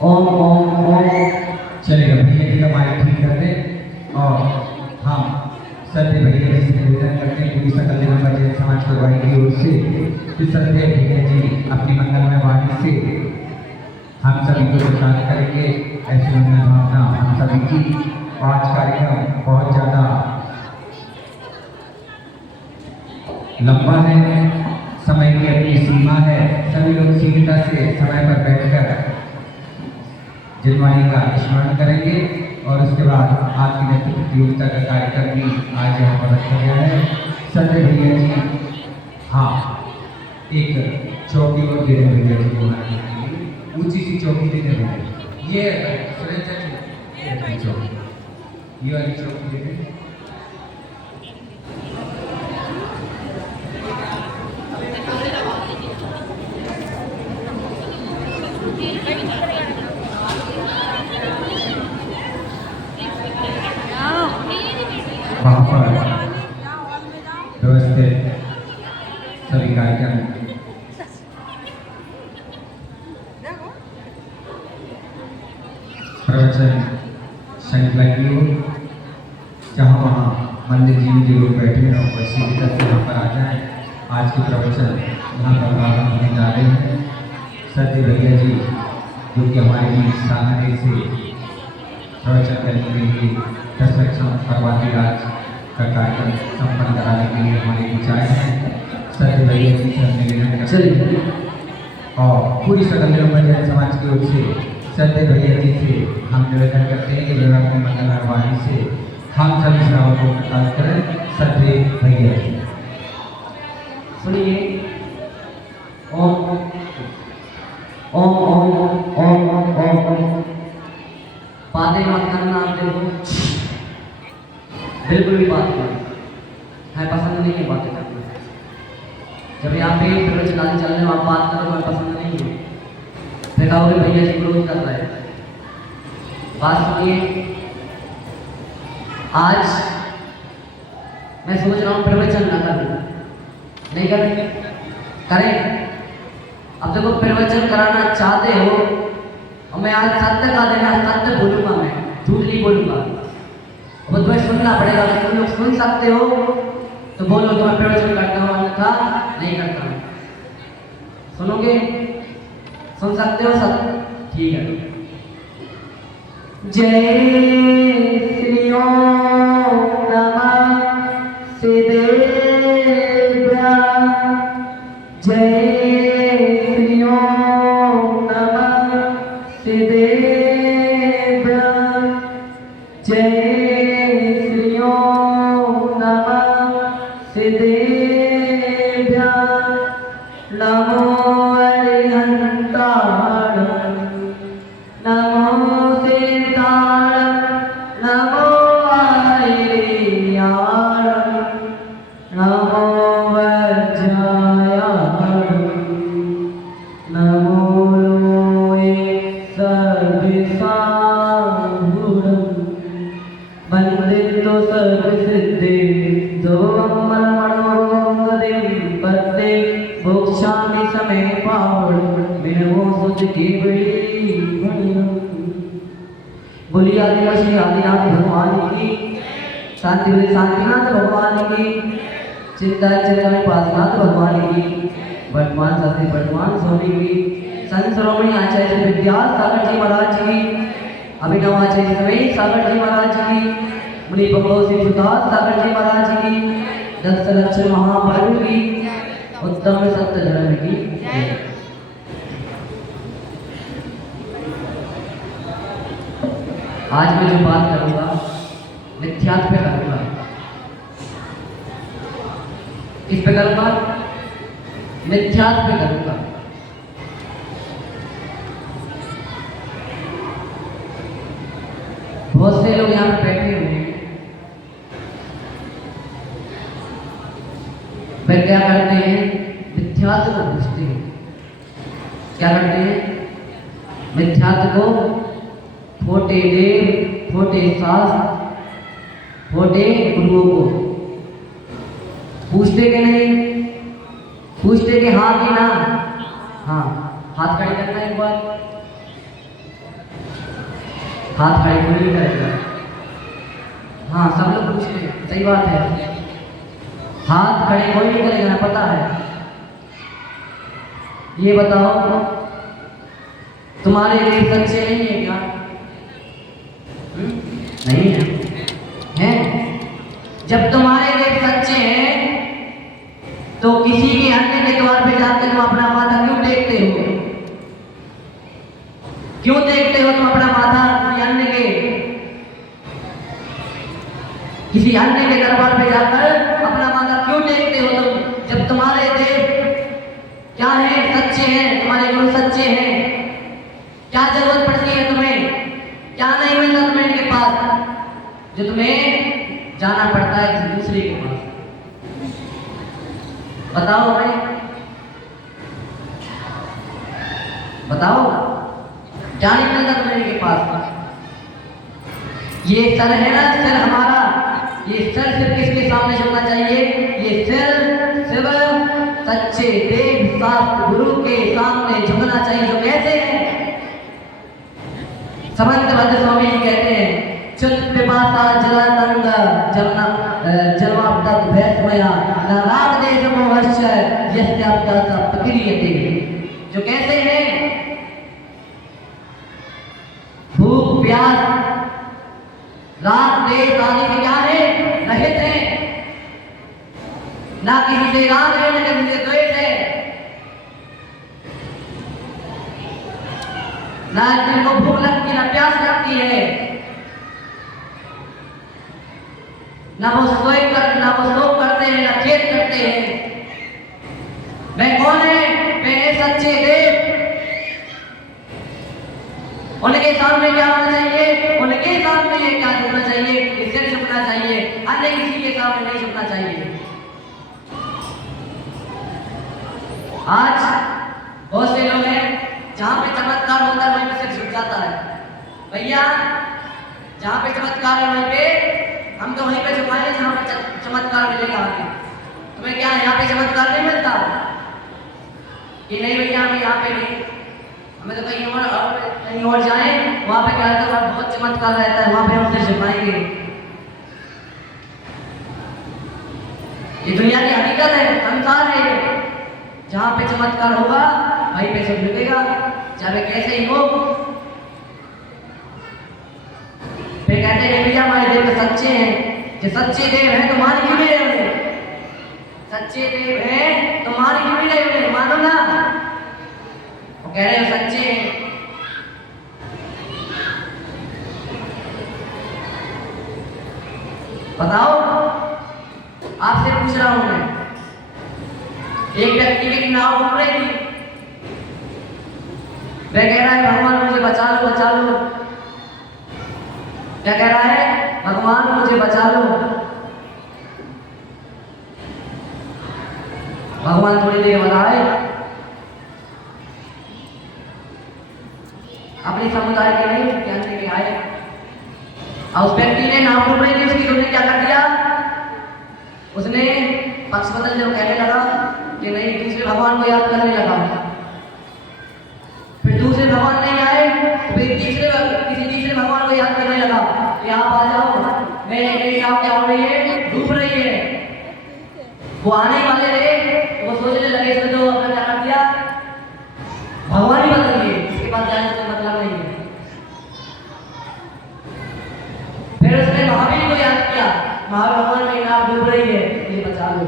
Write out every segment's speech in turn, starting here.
ओम ओम ओम। चलेगा भैया जी का माइक ठीक कर दें और हम सत्य भैया जी से निवेदन करते हैं पूरी सकल जगह जैन समाज करवाई की ओर से कि सत्य भैया जी अपनी मंगलमय वाणी से हम सभी को प्रदान करेंगे ऐसी मंगल भावना हम सभी की। आज कार्यक्रम बहुत ज़्यादा लंबा है, समय की अपनी सीमा है, सभी लोग शीघ्रता से समय पर बैठकर जिनवाणी का स्मरण करेंगे और उसके बाद आज की नृत्य प्रतियोगिता का कार्यक्रम भी आज यहाँ पर रखा गया है। संजय भैया जी हाँ एक चौकी और दे रहे भैया जी को ऊंची सी चौकी दे रहे हैं। ये सुरेंद्र जी चौकी, ये वाली चौकी दे रहे। वहाँ पर व्यवस्थित सभी कार्यक्रम प्रवचन श्रृंखला की ओर जहाँ वहाँ मंदिर जी जो लोग बैठे हैं और शीघ्रता से यहाँ पर आ जाए। आज के प्रवचन यहाँ पर आरंभ होने जा रहे हैं। सत्य भैया जी जो कि हमारे बीच सामने से प्रवचन करने के लिए 10 लक्षण भगवती राज का कार्यक्रम संपन्न कराने के लिए हमारे बीच आए हैं। सत्य भैया जी से हमने निवेदन चलिए और पूरी सकल जैन समाज की ओर से सत्य भैया जी से हम निवेदन करते हैं कि विवाह की मंगलमय वाणी से हम सभी श्रावक को प्रकाश करें। सत्य भैया जी सुनिए। ओम ओम ओम ओम ओम ओम। बातें मत करना, आप देखो बिल्कुल भी बात नहीं है, पसंद नहीं है बातें करना। जब यहाँ पे प्रवचन आदि चल रहे हो आप बात करो, हमें पसंद नहीं है। फिर कहोगे भैया जी विरोध कर रहे हैं। बात सुनिए। आज मैं सोच रहा हूँ प्रवचन न करूँ, नहीं करें। अब देखो प्रवचन कराना चाहते हो और मैं आज सत्य का देना, सत्य बोलूंगा, मैं झूठ नहीं बोलूंगा। वो तुम्हें सुनना पड़ेगा। तुम लोग सुन सकते हो तो बोलो तुम्हें प्रवचन करता हूँ, अन्यथा नहीं करता हूँ। सुनोगे? सुन सकते हो सब? ठीक है। जय श्री ओम नमः शिवेभ्यः। जय श्री ओम नमः शिवेभ्यः। जय श्री ओम नमः शिवेभ्यः। नमो अरिहन्ताय, नमो सीताय, नमो आर्याय, नमो वज्राय, नमो लोये सर्वसाहुरं। वन्दितो सर्वसिद्धिदो मनोरंगदिं पत्ते भोक्षामि समय पावड़ बिनवो सुध की बड़ी। बोलिए आदिवासी आदिनाथ भगवान की, शांति शांतिनाथ भगवान की, चिंता चिंता में पासनाथ भगवान की, वर्तमान सत्य वर्तमान स्वामी की, संत श्रोमणी आचार्य विद्यासागर जी महाराज की, अभिनव आचार्य समेत सागर जी महाराज की, मुनि बंबो श्री सुधार सागर जी महाराज की, 10 लक्षण महाप्रभु की, उत्तम सत्य धर्म की। आज मैं जो बात करूंगा मिथ्यात्व पे करूंगा। किस पे करूंगा? मिथ्यात्व पे करूंगा। बहुत से लोग यहाँ पे बैठे हुए हैं, वे क्या करते हैं? मिथ्यात्व को पूछते हैं। क्या करते हैं? मिथ्यात्व को फोटे देव, फोटे शास्त्र, फोटे गुरुओं को पूछते कि नहीं? पूछते कि हाँ कि ना? हाँ, हाथ खड़े करना एक बार। हाथ खड़े कोई नहीं करेगा। हाँ सब लोग पूछ रहे हैं, सही बात है, हाथ खड़े कोई नहीं करेगा, पता है। ये बताओ तुम्हारे देव सच्चे नहीं है क्या? नहीं है, हैं? जब तुम्हारे देव सच्चे हैं तो किसी के अन्य के द्वार पे जाकर तुम अपना माथा क्यों टेकते हो? क्यों देखते हो तुम अपना माथा किसी अन्य के दरबार पे जाकर अपना माथा क्यों टेकते हो तुम? जब तुम्हारे देव क्या है? सच्चे हैं, तुम्हारे गुरु सच्चे हैं। क्या जरूरत पड़ती है तुम्हें? क्या नहीं मिलता तुम्हें इनके पास जो तुम्हें जाना पड़ता है किसी दूसरे के पास? बताओ भाई, बताओ, क्या नहीं मिलता तुम्हें इनके पास? ये सर है ना, सर हमारा, ये सर सिर्फ किसके सामने झुकना चाहिए? ये सर सिर्फ सच्चे देव शास्त्र गुरु के सामने झुकना चाहिए। जो कैसे हैं? समंत भद्र स्वामी जी कहते हैं, चुत पिपासा जलातंग जमना जलवाप्तक भैस्मया न राग देश मोहर्ष यस्याप्ता सप्तक्रियते। जो कैसे हैं? भूख प्यास राग देश आदि से क्या है? रहित है। ना किसी से राग है, ना किसी से द्वेष है, ना जिनको भूख लगती, ना प्यास लगती है, ना वो शोक करते हैं, ना खेत करते हैं। वे कौन है? वे है सच्चे देव। उनके सामने क्या होना चाहिए? उनके सामने ये क्या झुकना चाहिए? सिर झुकना चाहिए, अन्य किसी के सामने नहीं झुकना चाहिए। आज बहुत से लोग हैं जहां पे चमत्कार होता है वहीं पे सिर झुक जाता है। भैया जहां पे चमत्कार है वहीं पे हम तो वहीं पे झुकाएंगे जहां पे चमत्कार मिलेगा। तुम्हें क्या यहाँ पे चमत्कार नहीं मिलता? कि नहीं भैया हमें यहाँ पे नहीं, हमें तो कहीं और जाएं, वहां पे क्या रहता है? बहुत चमत्कार रहता है, वहां पे हम सिर झुकाएंगे। ये दुनिया की हकीकत है, संसार है। जहां पे चमत्कार होगा वहीं पे सब झुकेगा, चाहे कैसे ही हो। फिर कहते हैं भैया हमारे देव तो सच्चे हैं। जो सच्चे देव हैं तो मान क्यों नहीं रहे? सच्चे देव हैं तो मान क्यों नहीं रहे? मानो ना, वो कह रहे हो सच्चे हैं। बताओ, आपसे पूछ रहा हूं मैं। एक व्यक्ति की नाव डूब रही थी, वह कह रहा है भगवान मुझे बचा लो, बचा लो। क्या कह रहा है? भगवान मुझे बचा लो। भगवान थोड़ी देर बताए अपने समुदाय के नहीं जानने के आए, और उस व्यक्ति ने नाव डूब रही थी, उसकी उसने क्या कर दिया? उसने पक्ष बदल जो कहने लगा कि नहीं, दूसरे भगवान को याद करने लगा। फिर दूसरे भगवान नहीं आए, फिर किसी तीसरे भगवान को याद करने लगा कि आप आ जाओ, मेरी नाव क्या हो रही है? डूब रही है। वो आने वाले थे, वो सोचने लगे इसने तो अपना क्या कर दिया? भगवान ही बदल दिए, इसके पास जाने से मतलब नहीं है। फिर उसने महावीर को याद किया, महाभगवान मेरी नाव डूब रही है, ये बचा लो।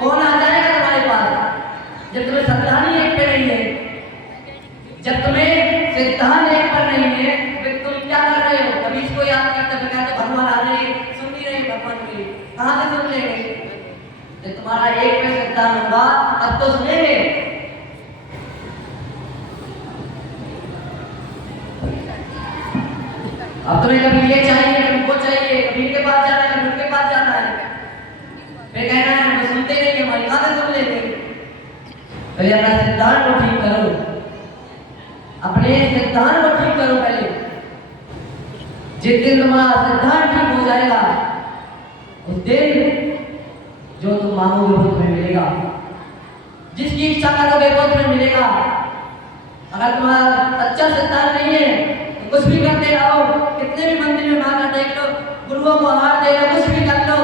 कौन आ जाएगा तुम्हारे पास? जब तुम्हें संतान ही एक पे नहीं है, जब तुम्हें सिद्धांत एक पर नहीं है, फिर तुम क्या कर रहे हो? कभी इसको याद करते कहते भगवान आ रहे, सुन नहीं रहे भगवान के लिए, कहां से सुन लेंगे? जब तुम्हारा एक पे सिद्धांत होगा तब तो सुनेंगे। अब तुम्हें कभी ये चाहिए, कभी वो चाहिए, कभी इनके पास जाना है, कभी उनके पास जाना है। फिर कहना है हम सुनते नहीं, हमारी कहां से सुन लेते? पहले अपना सिद्धांत को ठीक करो, अपने सिद्धांत को ठीक करो पहले। जिस दिन तुम्हारा सिद्धांत ठीक हो जाएगा उस दिन जो तुम मांगोगे वो तुम्हें मिलेगा, जिसकी इच्छा करोगे वो तुम्हें मिलेगा। अगर तुम्हारा सच्चा सिद्धांत नहीं है तो कुछ भी करते रहो, कितने भी मंदिर में माथा टेक लो, गुरुओं को हार दे लो, कुछ भी कर लो,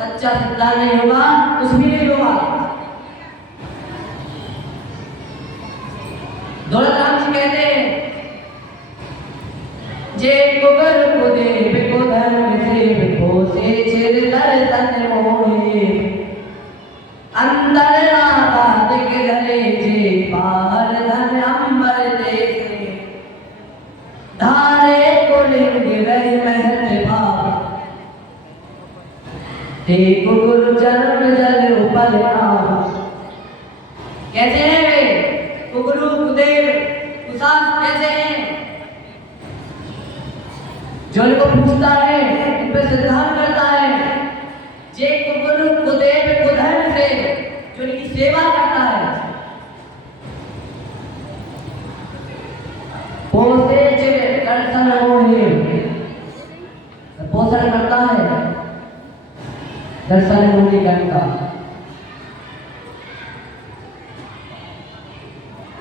सच्चा सिद्धांत नहीं होगा, कुछ भी नहीं होगा। दौलत राम जी कहते हैं, जे कुबर को देव को धर्म से पोसे छिर दर्शन मोहे, अंदर आबाद के घरे जे बाहर धन अंबर देखे, धारे को लिंग रही महल भाव, टेक गुरु चरण जल उपल आव। कैसे हैं वे गुरु कुदेव कुसास, कैसे हैं? जो इनको पूछता है, इन पर सिद्धांत करता है, जे गुरु कुदेव कुधर्म से, जो इनकी सेवा करता है, पोसे चिर दर्शन मोहे, पोषण करता है दर्शन मोहे का।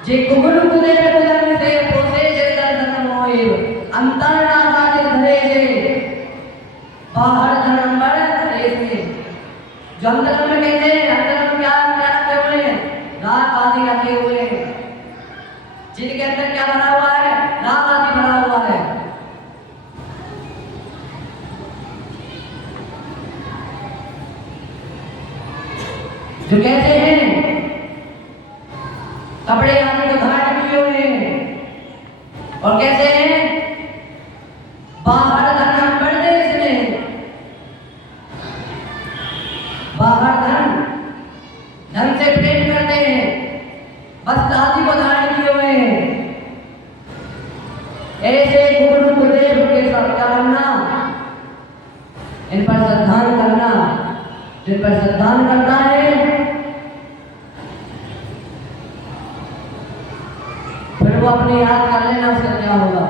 जे गुरु कुदेव कुधर्म से पोसे चिर दर्शन मोहे, अंतर नागाज धरे जे बाहर धर्मवर देश में। जो अंतर में कहते हैं, अंतर में क्या क्या रखे हुए हैं? राग आदि रखे हुए हैं। जिनके अंदर क्या भरा हुआ है? राग आदि भरा हुआ है। जो कहते हैं कपड़े आदि को धारण किए हुए हैं, और कैसे हैं बाहर धन देश में, बाहर धन से प्रेम करते हैं, वस्त्र आदि को धारण किए हुए हैं। ऐसे गुरु गुरुदेव के साथ क्या करना? इन पर श्रद्धान करना। जिन पर श्रद्धान करता है, फिर वो अपने याद कर लेना उसका क्या होगा।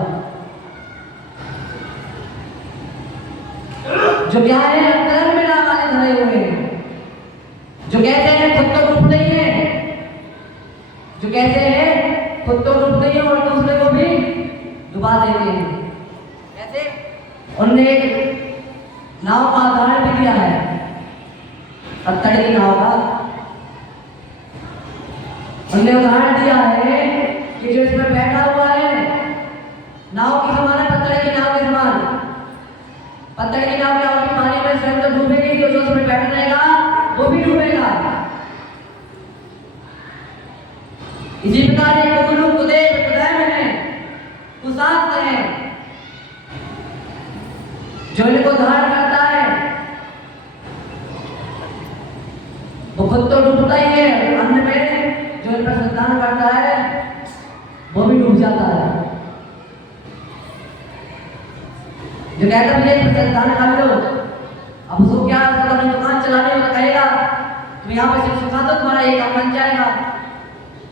जो क्या है अंतर में नागाज धरे हुए हैं, जो कहते हैं खुद तो डूब नहीं है, जो कहते हैं खुद तो डूब नहीं है और दूसरे को भी डुबा देते हैं। कैसे? उनने एक नाव का उदाहरण भी दिया है, पत्थर की नाव का। उनने उदाहरण दिया है कि जो इसमें बैठा हुआ है, नाव की समान है, पत्थर की नाव के समान। पत्थर की नाव क्या होगी? पानी में स्वयं तो डूबेगी, जो उसमें बैठा रहेगा वो भी डूबेगा। इसी प्रकार एक गुरु कुदेव कुधर्म है, कुसात है, जो इनको धारण करता है वो खुद तो डूबता ही है, अन्य में जो इन पर श्रद्धान करता है वो भी डूब जाता है। जो कहता है मुझे श्रद्धान कर लो, अब उसको क्या अपनी दुकान चलाने वाला कहेगा तो यहाँ पे सिर्फ सिखा दो तुम्हारा ये काम बन जाएगा,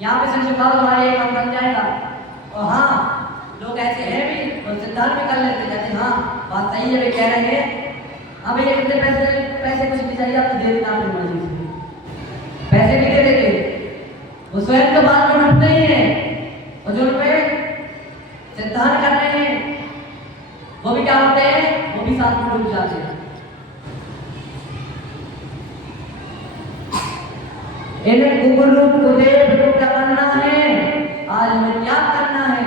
यहाँ पे सिर्फ सिखा दो तुम्हारा ये काम बन जाएगा। और हाँ, लोग ऐसे हैं भी और सिद्धांत भी कर लेते, कहते हाँ बात सही है, वे कह रहे हैं हाँ भैया कितने पैसे कुछ भी चाहिए आपको दे देना अपनी मर्जी से, पैसे भी दे देते। वो स्वयं तो बात में उठते ही है, और जो उनपे सिद्धांत कर रहे हैं वो भी क्या होते हैं? वो भी साथ में डूब जाते हैं। इन्हें गुरु कुदेव को क्या करना है? आज हमें क्या करना है?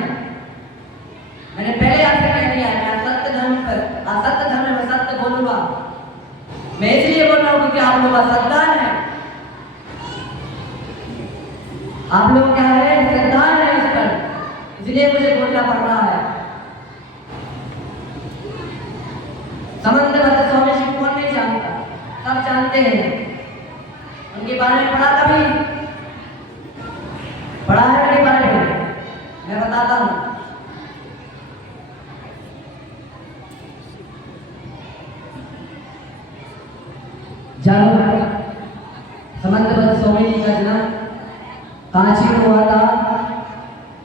मैंने पहले आपसे कह दिया है, मैं सत्य धर्म पर असत्य धर्म में सत्य बोलूंगा। मैं इसलिए बोल रहा हूं क्योंकि आप लोग श्रद्धान है, आप लोग क्या है? श्रद्धान है इस पर, इसलिए मुझे बोलना पड़ रहा है। समंदर स्वामी जी कौन नहीं जानता? सब जानते हैं, उनके बारे में पढ़ा कभी? पढ़ा है मेरे बारे में? मैं बताता हूं। जानो समंदर स्वामी जी का जन्म कांची में हुआ था,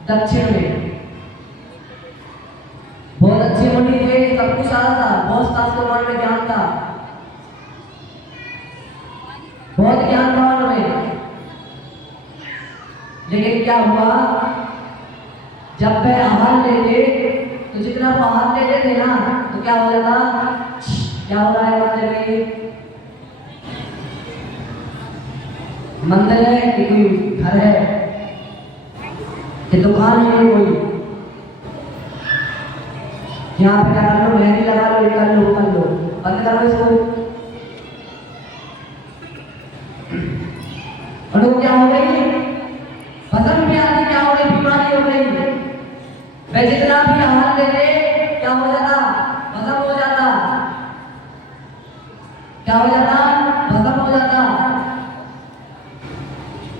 दक्षिण में। बहुत अच्छे मुनि थे, सब कुछ आता था, बहुत शास्त्रों में ज्ञान था, बहुत ज्ञान था उनमें। लेकिन क्या हुआ, जब वह आहार लेते तो जितना वो हाथ लेते थे ना तो क्या हो जाता, क्या हो रहा है मंदिर में, मंदिर है कि कोई घर है कि दुकान है कोई, यहाँ पे क्या कर लो, मेहंदी लगा लो, ये कर लो, वो कर लो, बंद करो इसको। और वो क्या हो गई, भस्म भी आदि क्या हो गई, बीमारी हो गई। वह जितना भी आहार लेते क्या हो जाता, भस्म हो जाता, क्या हो जाता, भस्म हो जाता।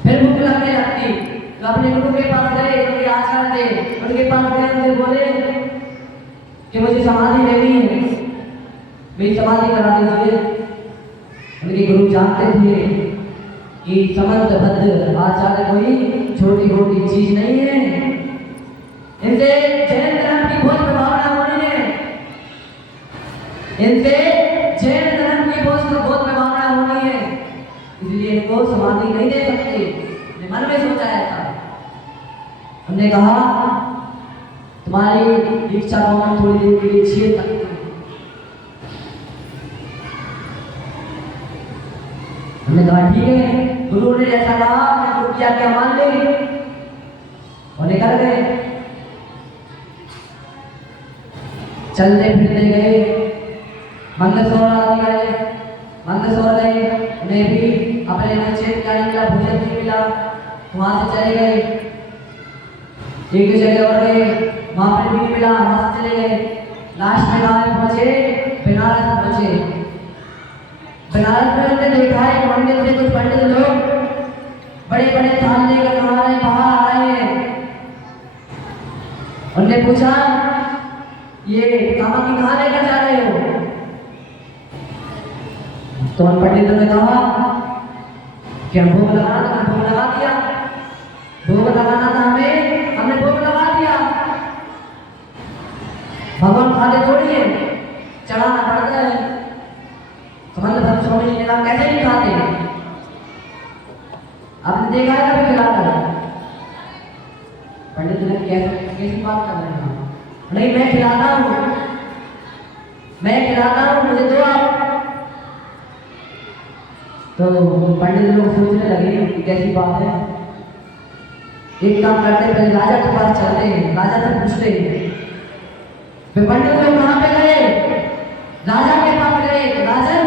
फिर भूख लगने लगती तो अपने गुरु के पास गए, उनके आश्रम थे, उनके पास गए, उनसे बोले कि मुझे समाधि लेनी है, मेरी समाधि करा दीजिए। उनके गुरु जानते थे कि समर्थ भद्र आचार्य कोई छोटी मोटी चीज नहीं है, इनसे जैन धर्म की बहुत प्रभावना होनी है, इनसे जैन धर्म की बहुत प्रभावना होनी है, इसलिए इनको समाधि नहीं दे सकते। मन में सोचा ऐसा, हमने कहा तुम्हारी इच्छा को हम थोड़ी देर के लिए छीन सकते हैं। हमने कहा ठीक है, गुरु ने जैसा कहा मैं गुरु की आज्ञा मान लेंगे और निकल गए। चलते फिरते गए, मंदसौर आदि गए, मंदसौर गए, उन्हें भी अपने निश्चित क्या नहीं मिला, भोजन नहीं मिला, वहां से चले गए, एक दो जगह और गए, वहां पर भी नहीं मिला, वहां से चले गए, लास्ट में कहाँ पहुंचे, बनारस पहुंचे। बनारस में हमने देखा है मंदिर से कुछ पंडित लोग बड़े बड़े थाल लेकर हमारे बाहर आ रहे हैं। उनने पूछा ये कामाख्या कहाँ लेकर जा रहे हो, तो उन पंडितों ने कहा कि हम भोग लगाना था, भोग लगा दिया, भोग लगाना था हमें, हमने भोग लगा दिया। भगवान खाते थोड़ी है, चढ़ाना पड़ता है। समझ लो स्वामी जी ने कहा कैसे नहीं खाते, आपने देखा है कभी खिलाकर? पंडित ने कैसी बात कर रहे हैं, नहीं मैं खिलाता हूँ, मैं खिलाता हूँ, मुझे दो आप। तो पंडित लोग सोचने लगे कि कैसी बात है, एक काम करते पहले राजा के पास चलते हैं, राजा से पूछते हैं। फिर पंडित लोग कहाँ पे गए, राजा के पास गए। राजन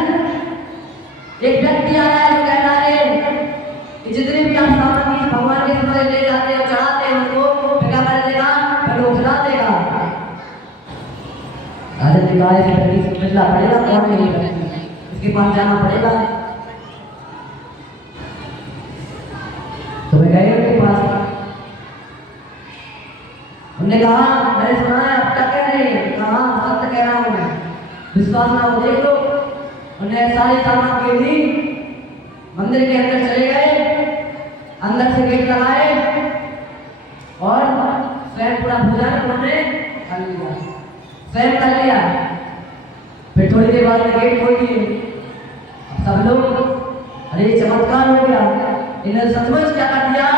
एक व्यक्ति आ रहा है जो कह रहा है कि जितने भी आप सामग्री भगवान के समय ले जाते हो, चढ़ाते हैं, उनको क्या कर देगा, फिर वो खिला देगा। राजा ने कहा इस व्यक्ति से मिलना पड़ेगा, कौन नहीं व्यक्ति, इसके पास जाना पड़ेगा। तो वे गए उनके पास, उन्होंने कहा मैंने सुना है आप क्या कह रहे हैं, कहा सत्य कह रहा हूं मैं, विश्वास ना हो देख लो। उन्हें सारी सामग्री दी, मंदिर के अंदर चले गए, अंदर से गेट लगाए और स्वयं पूरा भोजन उन्होंने कर लिया, स्वयं कर लिया। फिर थोड़ी देर बाद में गेट खोल दिए। सब लोग अरे चमत्कार हो गया, इन्होंने सचमुच क्या कर दिया,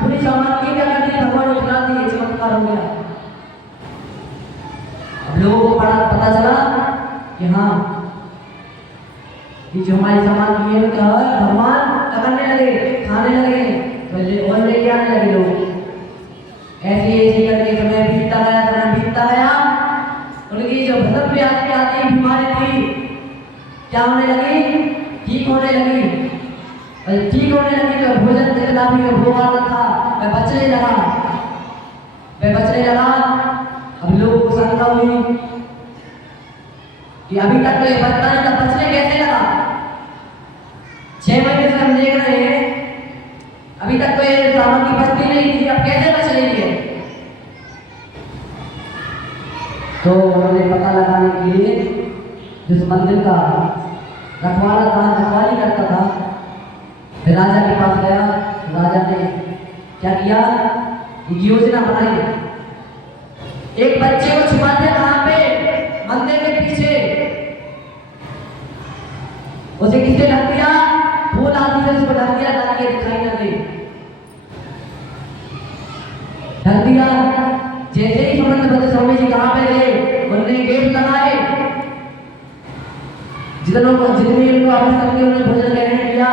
पूरी सामग्री क्या कर दी, भगवान को खिला दी, चमत्कार हो गया। अब लोगों को पता चला कि हाँ ये जो हमारी सामग्री है क्या है, भगवान करने लगे, खाने लगे, तो और लेके आने लगे लोग। ऐसे ऐसे करके समय बीतता गया, समय बीतता गया। उनकी जो भसम भी आती बीमारी थी क्या होने लगी, ठीक होने लगी। और ठीक होने लगी तो भोजन जितना भी भोग आता था वह बचने लगा, वह बचने लगा। अब लोगों को शंका हुई कि अभी तक तो ये बचता नहीं था, बचने कैसे लगा। 6 महीने से हम देख रहे हैं, अभी तक तो ये सामग्री बचती नहीं थी, अब कैसे बच रही है। तो उन्होंने पता लगाने के लिए जिस मंदिर का रखवाला था, रखवाली करता था, फिर राजा के पास गया। राजा ने क्या किया, एक योजना बनाई, एक बच्चे को छुपा दिया, कहाँ पे, मंदिर के पीछे। उसे किससे ढक दिया, फूल आदि से उसको ढक दिया ताकि ये दिखाई न दे, ढक दिया। जैसे ही समंत स्वामी जी कहाँ पे गए, उन्होंने गेट लगाए, जितने उनको आवश्यक थी उन्होंने भोजन ग्रहण किया।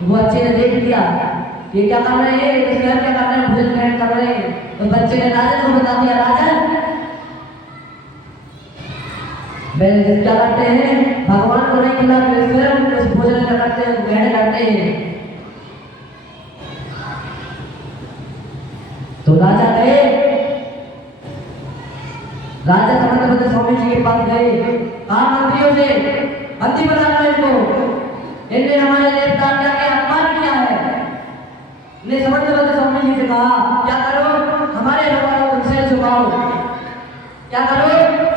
वो बच्चे ने देख लिया ये क्या कर रहे हैं, ये स्वयं क्या कर रहे हैं, भोजन ग्रहण कर रहे हैं। तो बच्चे ने राजन को बता दिया, राजन वे क्या करते हैं, भगवान को नहीं खिला स्वयं उस भोजन क्या करते हैं, ग्रहण करते हैं। तो राजा गए, राजा समंत स्वामी जी के पास गए, कहा मंत्रियों से बंदी बना लो इनको, इन्हें हमारे देवता क्या के अपमान किया है। ने समंत स्वामी जी से कहा क्या करो, हमारे भगवान को सिर झुकाओ, क्या करो,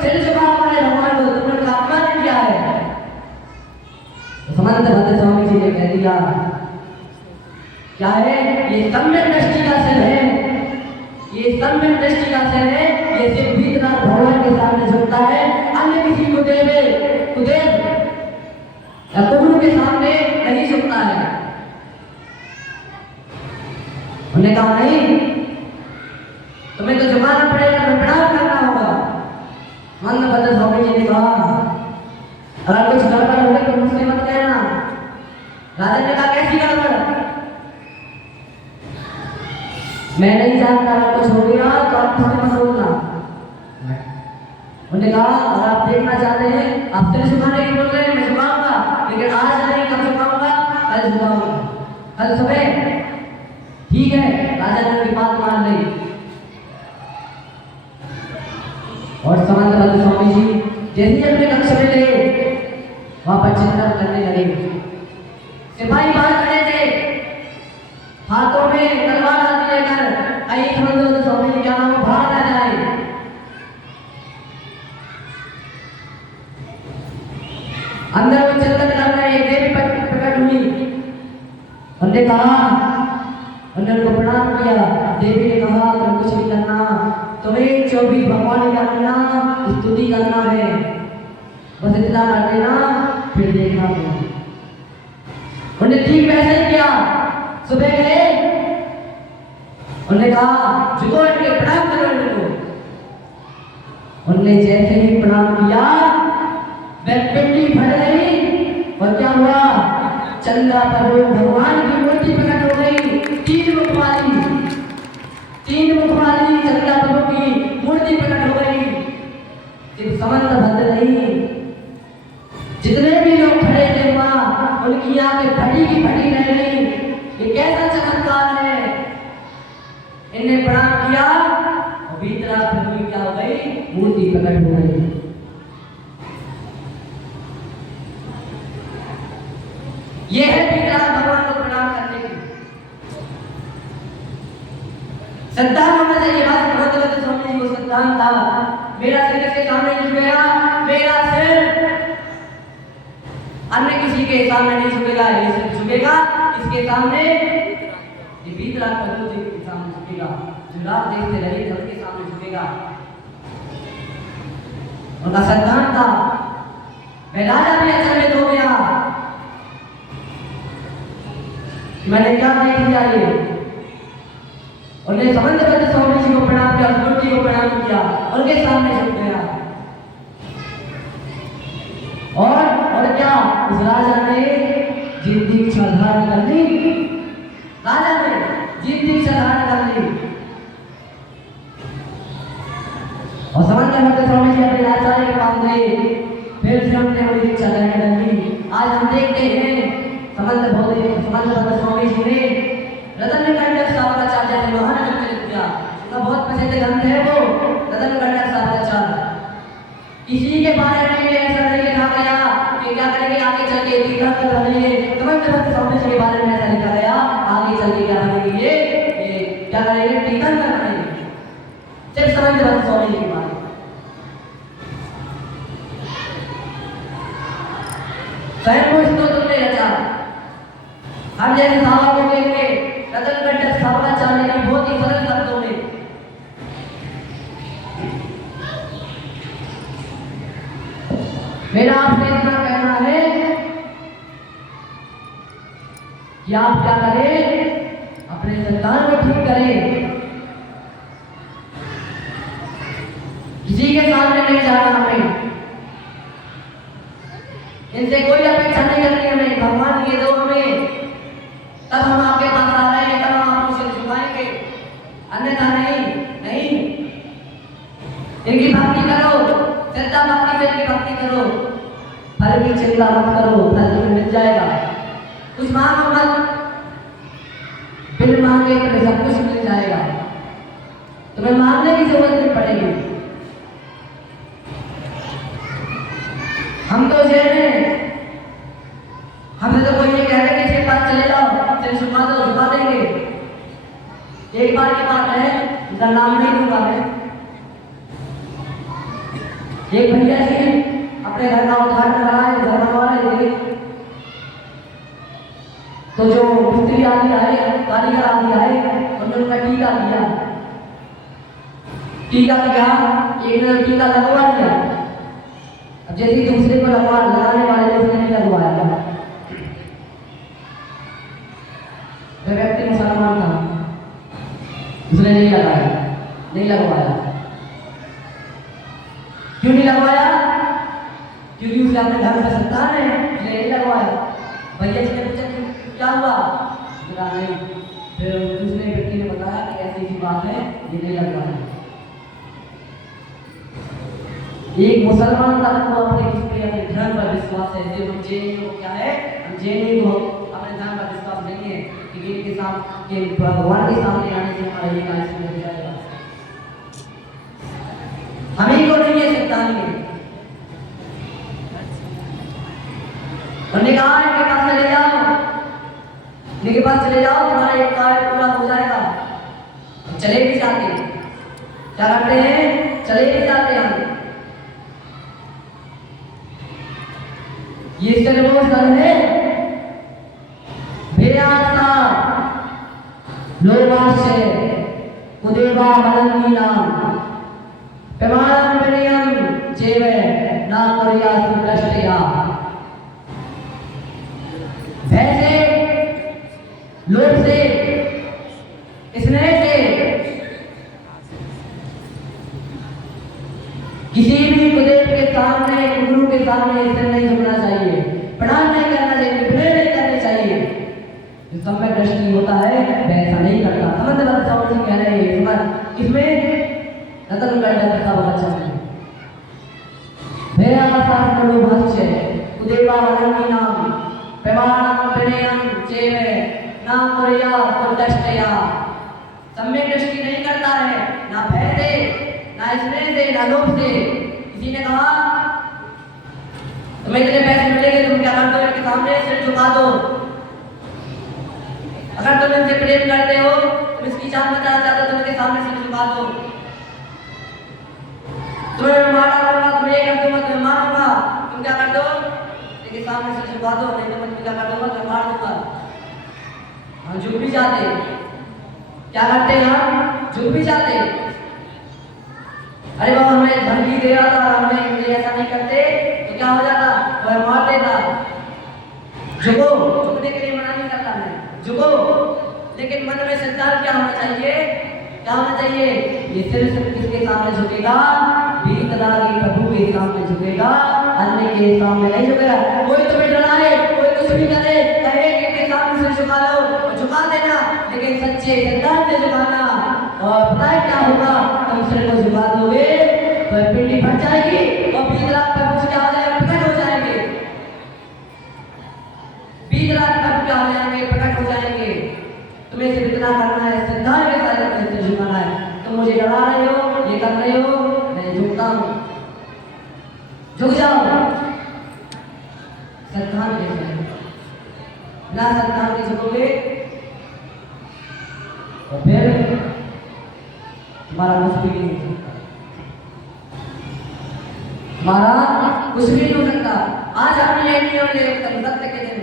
सिर झुकाओ हमारे भगवान को, तुमने उनका अपमान किया है। तो समंत स्वामी जी ने कह दिया क्या है, ये सम्यक दृष्टि का सिर है, ये सम्यक दृष्टि का सिर है, ये सिर्फ भीतनाथ भगवान के सामने झुकता है, अन्य किसी को देवे कुदेव या कुबरू के सामने नहीं झुकता है। उन्होंने कहा नहीं, तुम्हें तो झुकाना पड़ेगा, तुम्हें प्रणाम करना होगा। मंद स्वामी जी ने कहा अगर कुछ गड़बड़ हो गई तो मुझसे मत कहना। राजा ने कहा कैसी गड़बड़, मैं नहीं जानता, अगर कुछ हो गया तो आप मुझसे मत बोलना। उन्होंने कहा अगर आप देखना चाहते हैं, आप सिर झुकाने की बोल रहे हैं, मैं झुकाऊंगा, लेकिन आज नहीं, कब झुकाऊंगा, कल झुकाऊंगा, कल सुबह। ठीक है, राजा ने उनकी बात मान ली और समंत स्वामी जी जैसे अपने कक्ष में गए, वहां पर चिंतन करने लगे। सिपाही बाहर खड़े थे, हाथों में तलवार हाथ लेकर, आई समंत स्वामी जी क्या नाम बाहर आ जाए। अंदर वो चिंतन कर रहे, एक देवी प्रकट हुई, उन्होंने कहा, उन्होंने उनको प्रणाम किया। देवी ने कहा तुम कुछ भी करना, तुम्हें 24 भगवान का करना, स्तुति करना है, बस इतना कर देना, फिर देखना। उन्होंने ठीक वैसे ही किया, सुबह गए, उन्होंने कहा झुको इनके, प्रणाम करो इनको। उन्होंने जैसे ही प्रणाम किया, वह पिंडी फट गई और क्या हुआ, चंद्रा प्रभु भगवान की मूर्ति प्रकट हो गई, 3 मुख वाली चंद्रा प्रभु की मूर्ति प्रकट हो गई। सिर्फ समंत भद्र नहीं, जितने भी लोग खड़े थे वहां, उनकी आंखें फटी की फटी रह गई। ये कैसा चमत्कार है, इन्हें प्रणाम किया और भीतरा प्रभु क्या हो गई, मूर्ति प्रकट हो गई। ये है भीतरा भगवान को प्रणाम करने की श्रद्धा होना चाहिए। बात समंत स्वामी जी को श्रद्धा था, मेरा सिर किसके सामने नहीं झुकेगा, मेरा सिर अन्य किसी के सामने नहीं झुकेगा, ये सिर झुकेगा इसके सामने, ये भीतरा प्रभु जी के सामने झुकेगा, जो रात देखते रहे थे उनके सामने झुकेगा। उनका सिद्धांत था। मैं राजा भी अचंभित हो गया, मैंने क्या देख लिया ये। उन्हें समंत स्वामी जी को प्रणाम किया, मूर्ति को प्रणाम किया, उनके सामने झुक गया। और क्या, उस राजा ने जीत दीक्षा धारण कर ली, राजा ने जीत दीक्षा धारण कर ली। और समंत स्वामी जी अपने आचार्य के पास गए, फिर से हमने बड़ी दीक्षा धारण कर ली। आज हम देखते हैं समंत स्वामी जी ने रतनगंडक सावकाचार्य ने महान ग्रंथ लिख दिया, उसका बहुत प्रसिद्ध ग्रंथ है वो रतनगंडक सावकाचार्य। इसी के बारे में ये ऐसा नहीं लिखा गया कि क्या करेंगे आगे चल के तीर्थ करेंगे, समंत स्वामी जी के बारे में ऐसा लिखा गया आगे चल के क्या करेंगे, ये क्या करेंगे, कीर्तन करेंगे। सिर्फ समंत स्वामी जी के बारे में स्वयं को स्तोत्र में रचा। हम जैसे सावा को देंगे रतनगंडक सावकाचार्य की बहुत ही सरल शब्दों में मेरा आपसे इतना कहना है कि आप क्या करें, अपने संतान को ठीक करें। किसी के सामने नहीं जाना हमें, इनसे कोई अपेक्षा नहीं करनी हमें। भगवान ये दो हमें, तब हम आपके पास आ रहे हैं, तब हम आपको सिर झुकाएंगे, अन्यथा नहीं। नहीं, इनकी भक्ति करो, श्रद्धा भक्ति से इनकी भक्ति करो, फल की चिंता मत करो, फल तुम्हें मिल जाएगा। कुछ मांगो मत, बिन मांगे तुम्हें सब कुछ मिल जाएगा, तुम्हें मांगने की जरूरत नहीं पड़ेगी। हम तो जैन हैं, हमसे तो कोई ये कह रहे कि इसके पास चले जाओ, सिर झुका दो, झुका देंगे। एक बार की बात है, इनका नाम नहीं दूंगा मैं। एक भैया जी अपने घर का उद्घाटन कराए, घर बनवा रहे थे, तो जो मिस्त्री आदमी आए, कारीगर आदमी आए, उन्होंने उनका टीका किया। टीका किया, एक ने टीका लगवा दिया। अब जैसे दूसरे को लगाने वाले ने उसने नहीं लगवाया। वह व्यक्ति मुसलमान था, उसने नहीं लगाया, नहीं लगवाया। क्यों नहीं लगवाया? क्योंकि उसे अपने धर्म का संतान है, उसने नहीं लगवाया। भैया जी ने पूछा क्या हुआ? बोला नहीं। फिर दूसरे व्यक्ति ने बताया कि ऐसी ऐसी बात है, ये नहीं लगवाया। एक मुसलमान था, वो अपने अपने धर्म पर विश्वास है। जो हम जैनी को क्या है, हम जैनी को अपने धर्म पर विश्वास नहीं है कि इनके सामने भगवान के सामने आने से हमारा ये कार्य सिद्ध हो जाएगा। हमें को नहीं है सिद्धांत में। उन्होंने कहा इनके पास चले जाओ, इनके पास चले जाओ, तुम्हारा एक कार्य पूरा हो जाएगा। चले भी जाते, क्या करते हैं? चले भी जाते हम। ये सर्वोत्तम है, भेयासा लोभाशय उदेवा मलंगीनाम प्रमाणम विनयम चेवे नाम करिया सुदृष्टया। वैसे लोभ से, स्नेह से किसी भी कुदेव के सामने, गुरु के सामने सिर नहीं झुकना चाहिए, प्रणाम नहीं करना चाहिए, विनय नहीं करने चाहिए। जो सम्यक दृष्टि होता है वैसा नहीं करता। समझ स्वामी जी कह रहे हैं इसमें नतन कर का बहुत अच्छा है। उदेवा वरंगी नाम प्रमाणम विनयम चेवे नाम करिया सुदृष्टया। सम्यक दृष्टि नहीं करता है, ना भय से, ना स्नेह से, ना लोभ से। किसी ने कहा तुम्हें इतने पैसे मिलेंगे, तुम क्या कर दो? इनके सामने सिर झुका दो। अगर तुम इनसे प्रेम करते हो, तुम इसकी जान बचाना चाहते हो, तुम इनके सामने सिर झुका दो। तुम्हें मारा दूंगा, तुम्हें ये कर दूंगा, तुम्हें मारूंगा, तुम क्या कर दो? इनके सामने सिर झुका दो, नहीं तो मैं तुम्हें क्या कर दूंगा? तुम्हें मार दूंगा। हम झुक भी जाते, क्या करते हैं? हम झुक भी जाते। अरे बाबा हमें धमकी दे रहा था, हमें ऐसा नहीं करते तो क्या हो जाता? वह मार देता। झुको, झुकने के लिए मना नहीं करता है, झुको, लेकिन मन में संचार क्या होना चाहिए? क्या होना चाहिए? ये सिर्फ किसके सामने झुकेगा? भीतरागी प्रभु के सामने झुकेगा, अन्य के सामने नहीं झुकेगा। कोई तुम्हें डराए, कोई कुछ भी करे, कहे कि इनके सामने सिर झुका लो, झुका देना, लेकिन सच्चे सिद्धांत से झुकाना। और पता है क्या होगा? तुम सिर को झुका दोगे तो पिंडी फट जाएगी और भीतराग प्रभु क्या हो जाएगा? प्रकट हो जाएंगे। भीतराग प्रभु क्या हो जाएंगे? प्रकट हो जाएंगे। तुम्हें सिर्फ इतना करना है, सिद्धांत के साथ सिर झुकाना है। तुम मुझे डरा रहे हो, ये कर रहे हो, मैं झुकता हूँ, झुक जाओ। सिद्धांत के साथ ना सिद्धांत के झुकोगे तो फिर हमारा कुछ भी नहीं हो सकता, हमारा कुछ भी नहीं हो सकता। आज हमने ये नहीं होने सत्य के दिन,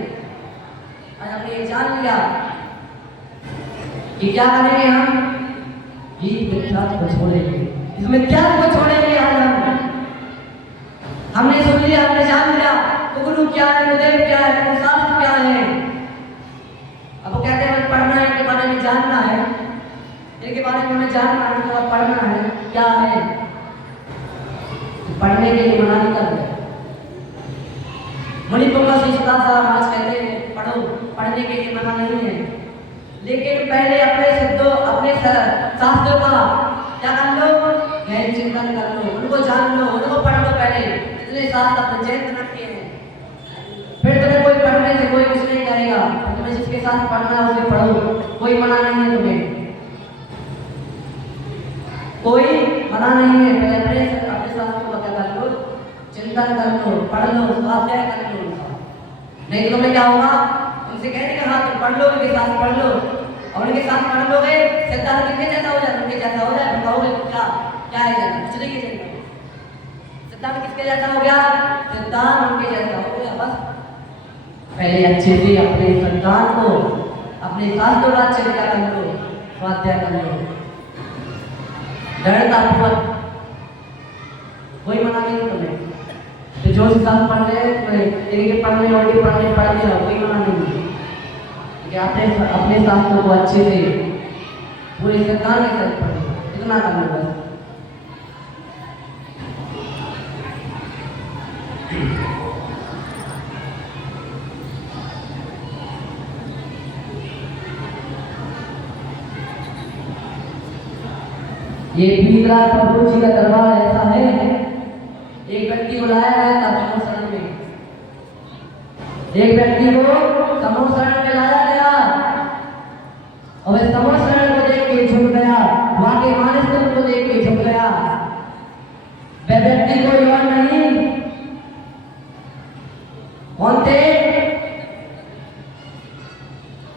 आज हमने ये जान लिया कि क्या करेंगे हम? गीत विख्यात को छोड़ेंगे, इस विख्यात को छोड़ेंगे। आज हमने सुन लिया, हमने जान लिया गुरु क्या है, गुरुदेव क्या है, शास्त्र क्या है। अब वो कहते हैं पढ़ना है, इनके बारे में जानना है, इनके बारे में हमें जानना है और पढ़ना है क्या है। पढ़ने के लिए मना नहीं कर रहे। मणिपुर का शिक्षता साहब आज कहते हैं पढ़ो, पढ़ने के लिए मना नहीं है, लेकिन पहले अपने शब्दों अपने शास्त्रों का क्या कर लो, गहन चिंतन कर लो, उनको जान लो, उनको पढ़ लो। पहले जितने शास्त्र अपने चैत्र रखे हैं, फिर तुम्हें कोई पढ़ने से कोई कुछ नहीं करेगा। तुम्हें जिसके साथ पढ़ना है उसे पढ़ो, कोई मना नहीं है तुम्हें, कोई मना नहीं है। पहले अपने शास्त्रों का क्या कर लो, चिंतन कर लो, पढ़ लो, स्वाध्याय कर लो। नहीं तो तुम्हें क्या होगा, उनसे कहने का हाँ तुम पढ़ लो, उनके साथ पढ़ लो, और उनके साथ पढ़ लोगे सिद्धांत किसके जैसा हो जाए, उनके जैसा हो जाए, तुम कहोगे क्या क्या है जाना, कुछ नहीं है। सिद्धांत किसके जैसा हो गया, सिद्धांत उनके जैसा हो गया। बस पहले अच्छे से अपने संतान को अपने शास्त्रों का अच्छे से क्या कर लो, स्वाध्याय कर लो, दृढ़ता पूर्वक, कोई मना नहीं तुम्हें। तो जो शास्त्र पढ़ रहे हैं पढ़ने और पढ़ने रहो, कोई मना नहीं है। अपने शास्त्रों को अच्छे से पूरे सिद्धांत के साथ पढ़ो, इतना कर लो बस। ये पीतरा प्रभु जी का दरबार ऐसा है, एक व्यक्ति को लाया गया था समोसरण में, एक व्यक्ति को समोसरण में लाया गया और समोसरण को देख के झुक गया, वहां के मानस को देख के झुक गया। वह व्यक्ति को यौन नहीं, कौन थे,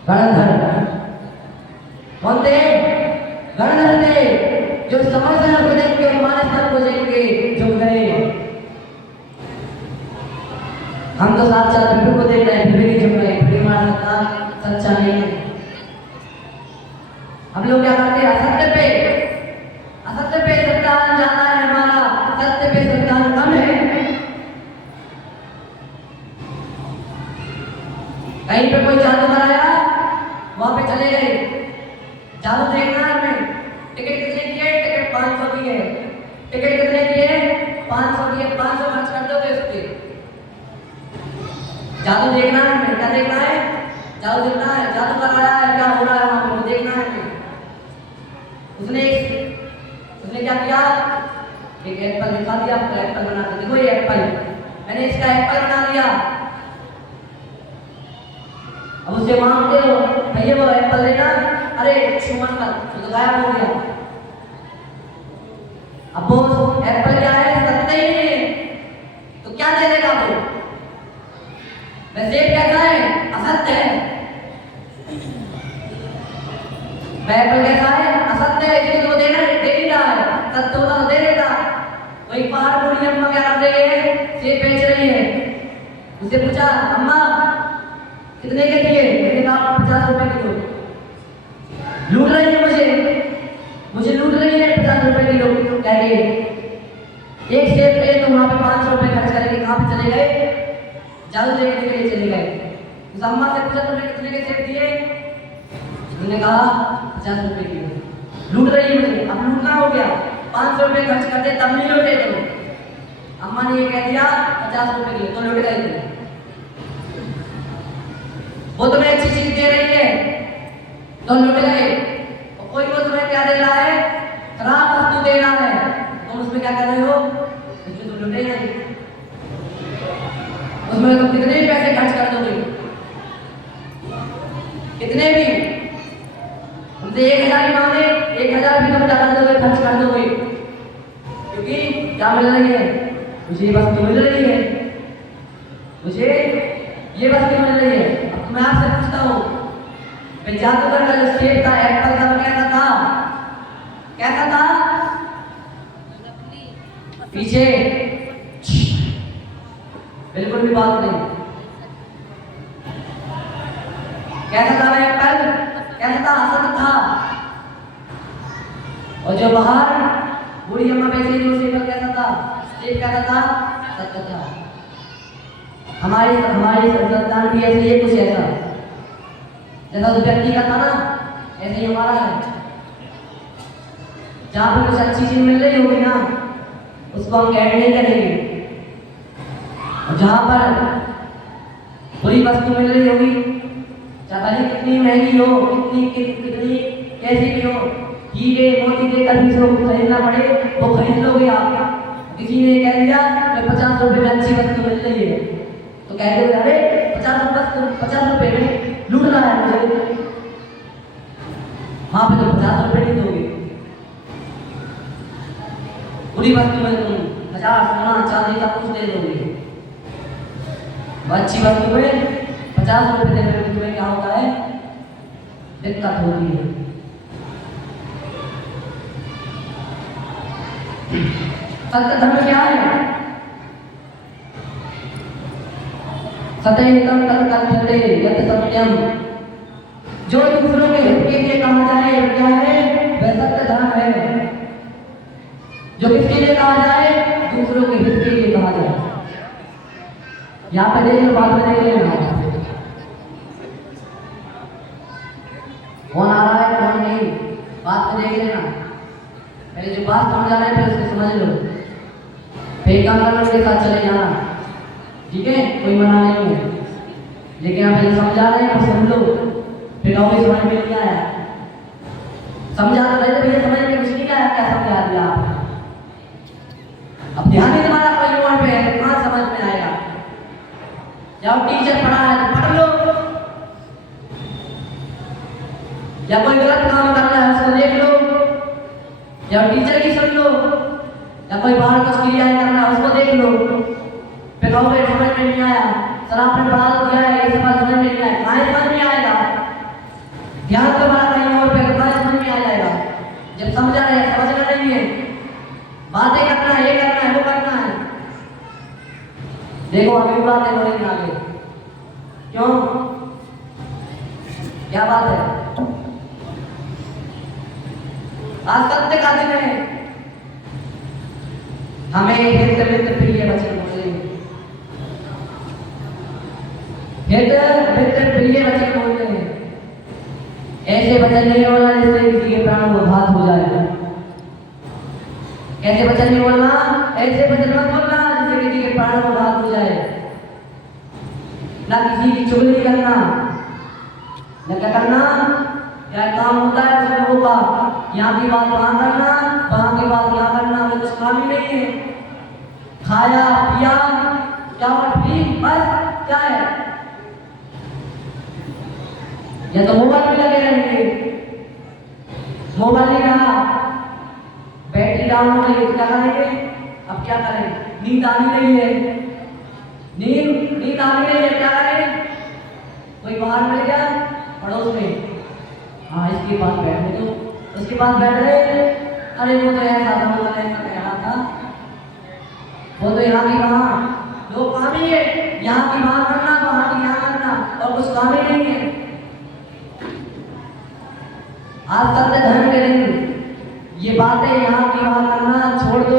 गणधर, कौन थे, गणधर थे, जो समोसरण को देख के मानस को देख के झुक गए। हम तो साक्षात प्रभु को देख रहे हैं, फिर भी नहीं झुक रहे, फिर हमारा सत्ता सच्चा नहीं है। हम लोग क्या करते हैं, असत्य पे श्रद्धा ज्यादा है हमारा, सत्य पे श्रद्धा कम है। कहीं पे कोई जादू कराया, वहां पे चले गए, जादू देखना है हमें, टिकट कितने की है, टिकट 500 की है, टिकट कितने की है, 500 की है, 500 खर्च कर दोगे उस पर। जादू देखना है हमें, क्या देखना है, जादू देखना है, जादू कराया है, क्या हो रहा है वहां पर देखना है हमें। उसने क्या किया, एक एप्पल दिखा दिया, आपको एप्पल बना के देखो, ये एप्पल, मैंने इसका एप्पल बना दिया। अब उससे मांगते हो भैया वो एप्पल देना, अरे छुमन मत, तो गायब हो गया। अब वो एप्पल क्या है, सत्य ही नहीं है, तो क्या दे देगा वो, वैसे कैसा है, असत्य है। एप्पल कैसा है, असत्य है, इसलिए वो दे नहीं रहा है, सत्य होता तो दे देता। वही पहाड़ बूढ़ी अम्मा क्या कर रही है, सेब बेच रही है, उससे पूछा अम्मा कितने के दिए, मैंने कहा 50 रुपए किलो। लूट रही है मुझे लूट रही है 50 रुपए किलो कह के। एक सेब पे तो वहां पे 500 रुपए खर्च करेंगे, कहां पे चले गए, जादू देखने के लिए चले गए। उस अम्मा से पूछा तुमने कितने के सेब दिए, उन्होंने कहा 50 रुपए किलो। लूट रही है मुझे, अब लूटना हो गया, 500 रुपए खर्च करते तब नहीं लौटे तुम। अम्मा ने ये कह दिया 50 रुपए किलो, तो लौट गए तुम। वो तुम्हें अच्छी चीज दे रही है तो लुट गए, और कोई वो तुम्हें क्या दे रहा है, खराब वस्तु दे रहा है, तुम उसमें क्या कर रहे हो, उसमें तुम लुटे नहीं, उसमें तुम कितने भी पैसे खर्च कर दोगे, कितने भी, उनसे 1000 ही मांगे, 1000 भी तुम क्या कर दोगे, खर्च कर दोगे, क्योंकि क्या मिल रही है, मुझे ये वस्तु मिल रही है, मुझे ये वस्तु मिल रही है। मैं आपसे पूछता हूँ, जादूगर का जो सेब था, एप्पल का, कैसा था, कैसा था, पीछे बिल्कुल भी बात नहीं, कैसा था एप्पल, कैसा था, असत था। और जो बाहर बूढ़ी अम्मा बेच रही थी, वो सेब कैसा था, सेब कैसा था, सत्य था। हमारी संतान भी ऐसे ही कुछ ऐसा, जैसा उस व्यक्ति का था ना, ऐसे ही हमारा है। जहाँ पर कुछ अच्छी चीज मिल रही होगी ना, उस उसको हम ऐड नहीं करेंगे। और जहाँ पर बुरी वस्तु मिल रही होगी, चाहे भले कितनी महंगी हो, कितनी कैसी भी हो, हीरे मोती देकर भी उसको खरीदना पड़े, वो खरीद लोगे आप। किसी ने कह दिया कि 50 रुपए में अच्छी वस्तु मिल रही है, तो कह दे अरे 50 रुपए में लूट रहा है मुझे, वहां पे तो 50 रुपए नहीं दोगे। बुरी वस्तु में तुम 1000 सोना चांदी का कुछ दे दोगे, अच्छी वस्तु में 50 रुपए देने में तुम्हें क्या होता है, दिक्कत होती है। सत्य धर्म क्या है? सत्यम तत् कथ्यते यत् सत्यम, जो दूसरों के हित के लिए कहा जाए क्या है, वह सत्य धर्म है। जो किसके लिए कहा जाए, दूसरों के हित के लिए कहा जाए। यहाँ पे देख लो, बात में देख लेना कौन आ रहा है कौन नहीं, बात में देख लेना। पहले जो बात समझा रहे हैं फिर उसको समझ लो, फिर काम करना के साथ चले जाना, ठीक है, कोई मना नहीं है। लेकिन आप पहले समझा रहे हैं तो सुन लो, फिर कहोगे समझ में नहीं आया। समझा तो रहे थे भैया, समझ में कुछ नहीं आया, क्या समझा दिया आपने? अब ध्यान ही तुम्हारा कोई और पे है, कहाँ समझ में आएगा? जब टीचर पढ़ा है तो पढ़ लो, या कोई गलत काम कर रहा है उसको देख लो, या टीचर की सुन लो, या कोई बाहर कुछ क्रियाएं कर रहा है उसको देख लो। फिर कहोगे समझ में नहीं आया, सर आपने पढ़ा दिया है, ये समझ में नहीं आया, कहाँ समझ में आएगा? ध्यान तुम्हारा कहीं और पे, कहाँ समझ में आ जाएगा? जब समझा रहे समझना नहीं है, बातें करना है, ये करना है, वो करना है। देखो अभी बातें हो रही आगे, क्यों, क्या बात है? आज सत्य का दिन है, हमें हित मित्र प्रिय वचन बोले, हित मित्र प्रिय वचन बोलते हैं। ऐसे वचन नहीं बोलना जिससे किसी के प्राण को घात हो जाए। ऐसे वचन नहीं बोलना, ऐसे वचन मत बोलना जिससे किसी के प्राण को घात हो जाए। ना किसी की चुगली करना, न क्या करना, क्या काम होता है कुछ लोगों का, यहाँ की बात वहां करना, वहां की बात यहाँ करना, हमें कुछ काम ही नहीं है। खाया पिया क्या पी, बस क्या है, या तो मोबाइल में लगे रहेंगे, मोबाइल नहीं रहा, बैटरी डाउन हो गई, क्या करेंगे? अब क्या करें, नींद आनी नहीं है, नींद आनी नहीं है, क्या करें? कोई बाहर मिल गया पड़ोस में, हाँ इसके पास बैठे, तो उसके पास बैठ रहे, अरे वो तो ऐसा था, वो तो ऐसा कह रहा था, वो तो यहाँ की वहाँ, लोग काम ही है, यहाँ की वहाँ करना, वहाँ की यहाँ करना, और कुछ काम ही नहीं है। आज सत्य धर्म के दिन ये बातें यहाँ की वहाँ करना छोड़ दो।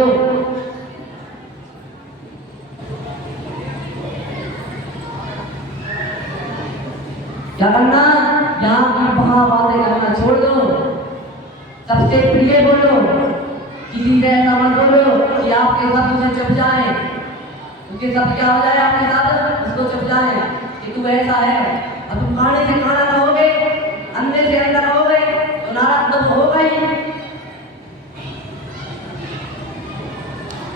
क्या करना, यहाँ की वहाँ बातें करना छोड़ दो। सबसे प्रिय बोलो, किसी से ऐसा मत बोलो कि आपके साथ उसे चुप जाए, उनके साथ क्या हो जाए, आपके साथ उसको चुप जाए कि तू ऐसा है। अब तुम खाने से खाना खाओगे, अंदर से अंदर रहोगे तो नाराज तो होगा ही।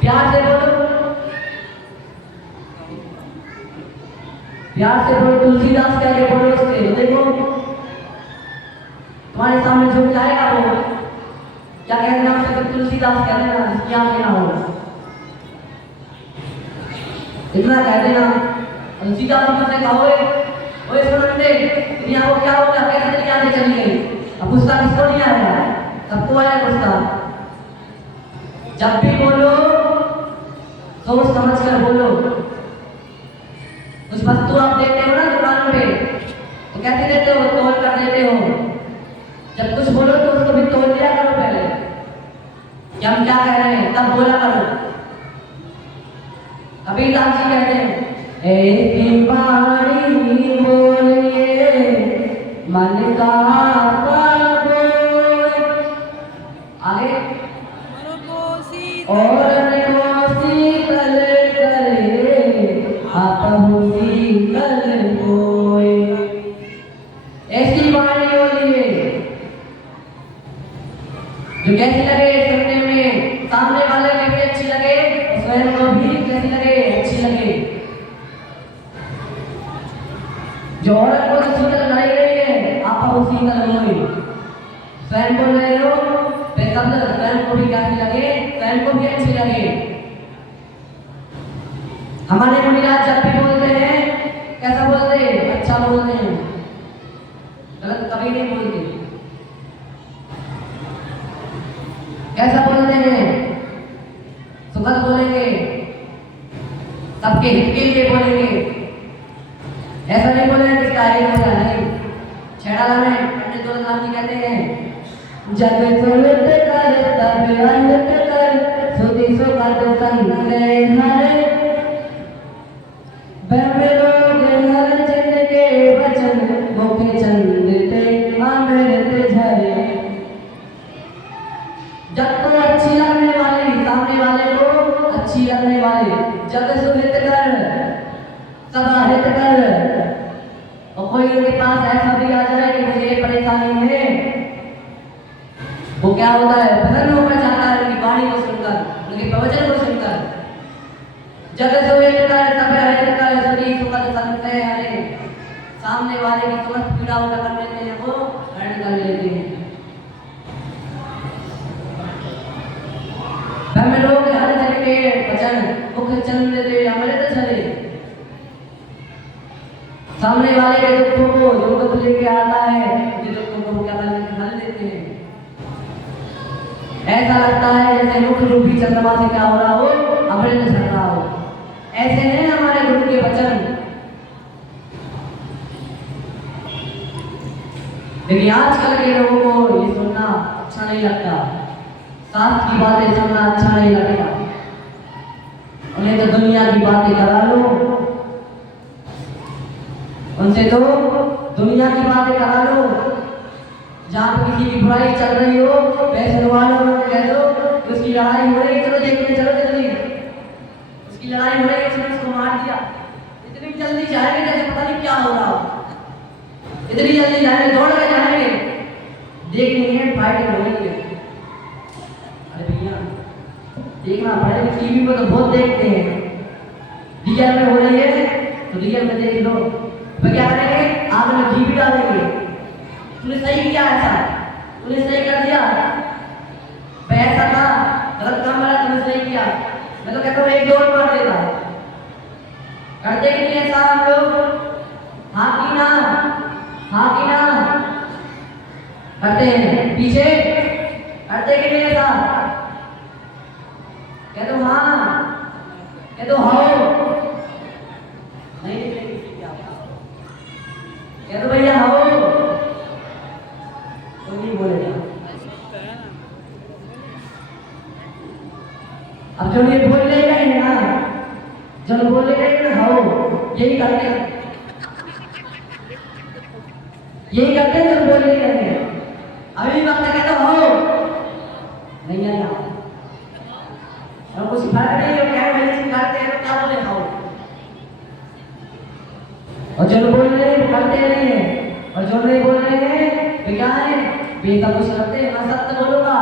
प्यार से बोलो, प्यार से बोलो, तुलसीदास क्या के बोलो उससे, देखो तुम्हारे सामने झुक जाएगा वो, क्या कहते हैं आपसे, तुलसीदास कहते हैं क्या कहना हो, इतना कह देना। तुलसीदास से कहोगे ओए सुनते दुनिया को क्या हो गया, कैसे दुनिया में चली गई, अब गुस्सा किसको नहीं आया, सबको आया गुस्सा। जब भी बोलो सोच समझ कर बोलो। कुछ वस्तु आप देते हो ना दुकान पे, तो कैसे देते हो, तोल कर देते हो। जब कुछ बोलो तो उसको भी तोल दिया करो पहले कि हम क्या कह रहे हैं, तब बोला करो। कबीरदास जी कहते हैं ऐसी वाणी बोलिए मन का बोल, आगे और जो कैसी लगे सुनने में, सामने वाले को भी अच्छी लगे और स्वयं को भी कैसी लगे, अच्छी लगे। जो औरत को तो शीतल लाई रही है, आप उसी शीतल मोई स्वयं बोल रहे हो, फिर तब तक स्वयं को भी कैसी लगे, स्वयं को भी अच्छी लगे। हमारे मुनिराज जब भी बोलते हैं कैसा बोलते हैं, अच्छा बोलते हैं, गलत कभी नहीं बोलते। कैसा बोलते हैं, सुखद बोलेंगे, सबके हित के लिए बोलेंगे। ऐसा नहीं बोलेंगे किसका आगे बोला नहीं। छेड़ा में पंडित दौलत राम जी कहते हैं, जग सुलट कर तब अंत कर सुधि सुखद संग हरे के वचन मुख चंद ते अमृत झरे। जब तो अच्छी लगने वाली, सामने वाले को अच्छी लगने वाली, जग सुहित कर सदा हित कर। और कोई उनके पास ऐसा भी आ जाए कि मुझे ये परेशानी है, वो क्या होता है, प्रसन्न होकर जाता है उनकी वाणी को सुनकर, उनके प्रवचन को सुनकर। जग सुहित कर सब हित कर सभी सुखद संत हरे। सामने वाले की समस्त पीड़ा उनका कर लेते हैं, वो हरण कर लेते हैं। ब्रह्म लोक हर जग के वचन मुख चंद दे अमृत झरे। सामने वाले के दुखों को जो दुख लेके आता है, उनके दुखों को क्या हल देते हैं। ऐसा लगता है जैसे मुख रूपी चंद्रमा से क्या हो रहा हो, अमृत झर रहा हो। ऐसे हैं हमारे गुरु के वचन। लेकिन आजकल के लोगों को ये सुनना अच्छा नहीं लगता, शास्त्र की बातें सुनना अच्छा नहीं लगता। उन्हें तो दुनिया की बातें करा लो, उनसे तो दुनिया की बातें करा लो। जहाँ पर किसी की बुराई चल रही हो, वैसे वालों को कह दो कि उसकी लड़ाई हो रही है, चलो देखने चलो जल्दी, उसकी लड़ाई हो रही है, उसने उसको मार दिया। इतनी जल्दी जाएंगे जैसे पता नहीं क्या हो रहा हो, इतनी जल्दी जाएंगे, दौड़ के जाएंगे, देखेंगे फाइटिंग हो रही है। अरे भैया देखना पड़ेगा, टीवी पर तो बहुत देखते हैं, रियल में हो रही है तो रियल में देख लो। तो क्या करेंगे, आग में घी भी डालेंगे। तूने सही किया, ऐसा तूने सही कर दिया, पैसा था गलत काम करा, तूने सही किया। मैं तो कहता हूँ एक दौड़ मार देता। करते कि नहीं ऐसा हम लोग, हाँ की ना, हाँ की ना करते हैं, पीछे करते कि नहीं ऐसा, कह दो हाँ, कह दो हाँ, नहीं निकलेगी, कह दो भैया हाँ, तो नहीं बोलेगा। अब जो ये बोल लेगा है ना, जो बोल लेगा ना हाँ, यही करते हैं, यही करते हैं, जो बोल लेगा है। अभी वक्त कहते हो नहीं आया, और कुछ फर्क नहीं हो, क्या मेडिसिन खाते हैं तो क्या बोले खाओ, और जो बोल रहे हैं करते नहीं है, और जो नहीं बोल रहे हैं तो क्या है, बेटा कुछ करते हैं। मैं सत्य बोलूंगा,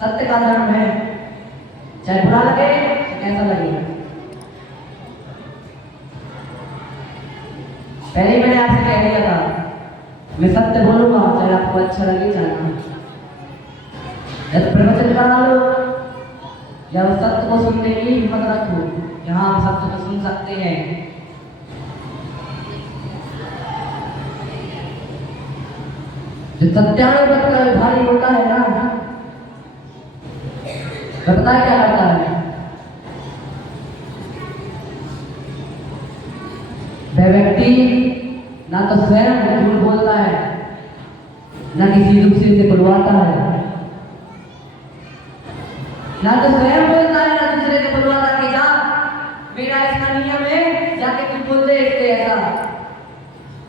सत्य का धर्म है, चाहे बुरा लगे कैसा लगे। पहले ही मैंने आपसे कह दिया था, मैं सत्य बोलूंगा, चाहे आपको अच्छा लगे चाहे ना। प्रवचन करा लो या उस सत्य को सुनने की हिम्मत रखो, यहाँ हम सत्य को सुन सकते हैं। जो सत्यानुगत का भारी होता है ना, पता क्या करता है, वह व्यक्ति ना तो स्वयं झूठ बोलता है, ना किसी दूसरे से बुलवाता है, ना तो स्वयं बोलता है ना दूसरे से बुलवाता कि जा मेरा ऐसा नियम है, जाके कुछ बोल दे इससे ऐसा।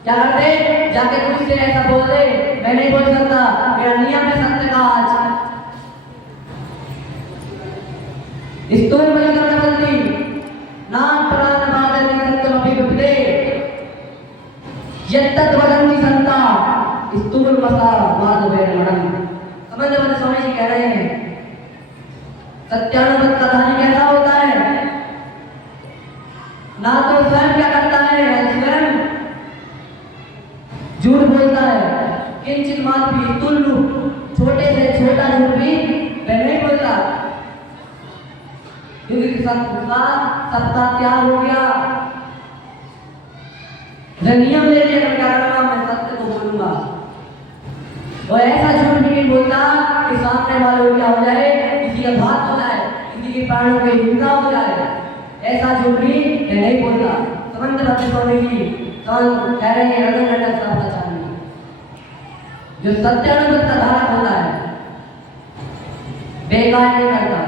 क्या करते, जाके कुछ से ऐसा बोल दे, मैं नहीं बोल सकता, मेरा नियम है सत्य का। आज स्तूल मलिकम बंदी नाम प्राण बादल सत्यम अभिविपदे यत्तद् वदन्ति संता स्तूल मसा वाद वैर मणं। समझ सत्यानुगत का धारी कैसा होता है? ना तो स्वयं क्या करता है, स्वयं झूठ बोलता है। किंचित मात्र तुल्लु, छोटे से छोटा झूठ भी वह नहीं बोलता, क्योंकि सबका त्याग हो गया। नियम ले लिया, क्या करूंगा, मैं सत्य को बोलूंगा। और ऐसा झूठ भी नहीं बोलता कि सामने वाले को क्या हो जाए, किसी का घात हो जाए, किसी के प्राणों की हिंसा हो जाए। ऐसा झूठ भी नहीं बोलता। समंत स्वामी जी कह रहे हैं रतन साहब चाहिए, जो सत्यानुगत का धारक होता है, बेकार नहीं करता,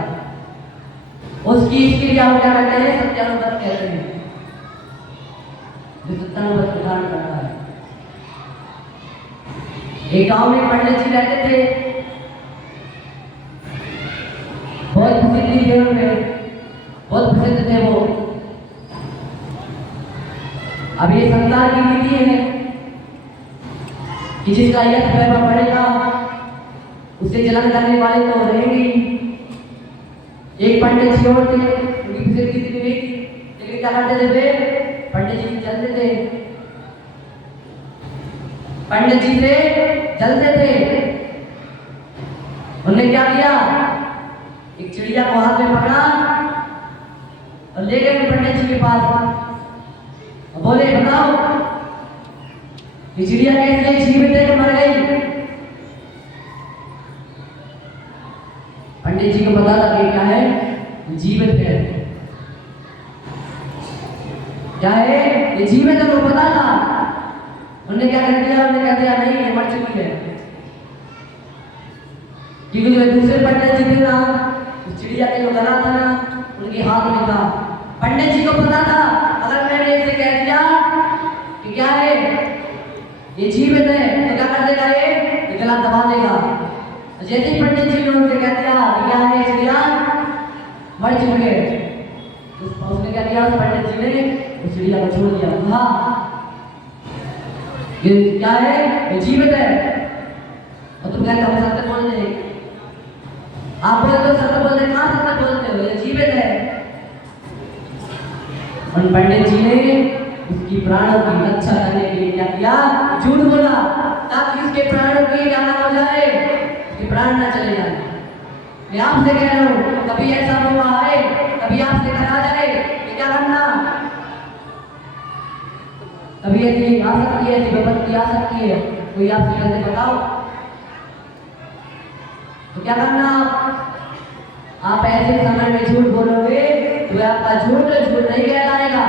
उसकी इसके लिए हम क्या कहते हैं, सत्यानुगत कहते हैं। जो सत्यानुगत का धारण करता है। एक गांव में पंडित जी रहते थे, बहुत प्रसिद्धि जीवन में, बहुत प्रसिद्ध थे वो। अब ये संसार की नीति है कि जिसका यश वैभव बढ़ेगा उससे जलन करने वाले तो रहेंगे। एक पंडित जी और थे, उनकी प्रसिद्धि थी नहीं थी, लेकिन क्या करते थे वे, पंडित जी से जलते थे, पंडित जी से जलते थे। उन्होंने क्या किया, एक चिड़िया को हाथ में पकड़ा और ले गए पंडित जी के पास। बोले बताओ ये चिड़िया कैसे जीवित है कि मर गई? पंडित जी को पता था कि क्या है, जीवित है। क्या है, ये जीवित है, वो पता था। उन्होंने क्या कर दिया, उन्होंने कह दिया नहीं, ये मर चुकी है। क्योंकि जो दूसरे पंडित जी थे ना, उस चिड़िया के जो गला था ना, उनके हाथ में था। पंडित जी को पता था अगर मैंने इसे कह दिया कि क्या है, ये जीवित है, तो क्या कर देगा, ये गला दबा देगा। जैसे ही पंडित जी ने उनसे कह दिया कि क्या है, चिड़िया मर चुकी है, उसने क्या किया, पंडित जी ने उस चिड़िया को छोड़ दिया। हाँ ये क्या है, ये जीवित है। और तुम कहते हो सत्य बोलते हैं, आप बोलते हो सत्य बोलते, कहाँ सत्य बोलते हो, ये जीवित है। और पंडित जी ने उसकी प्राणों की रक्षा करने के लिए क्या किया, झूठ बोला, ताकि उसके प्राणों की क्या ना हो जाए, उसके प्राण ना चले जाए। मैं आपसे कह रहा हूँ, कभी ऐसा मौका आए, कभी आपसे कहा जाए कि क्या करना, कभी ऐसी आ सकती है, ऐसी विपत्ति आ सकती है, कोई आपसे कहते बताओ, तो क्या करना, आप ऐसे समय में झूठ बोलोगे तो आपका झूठ नहीं कहलाएगा,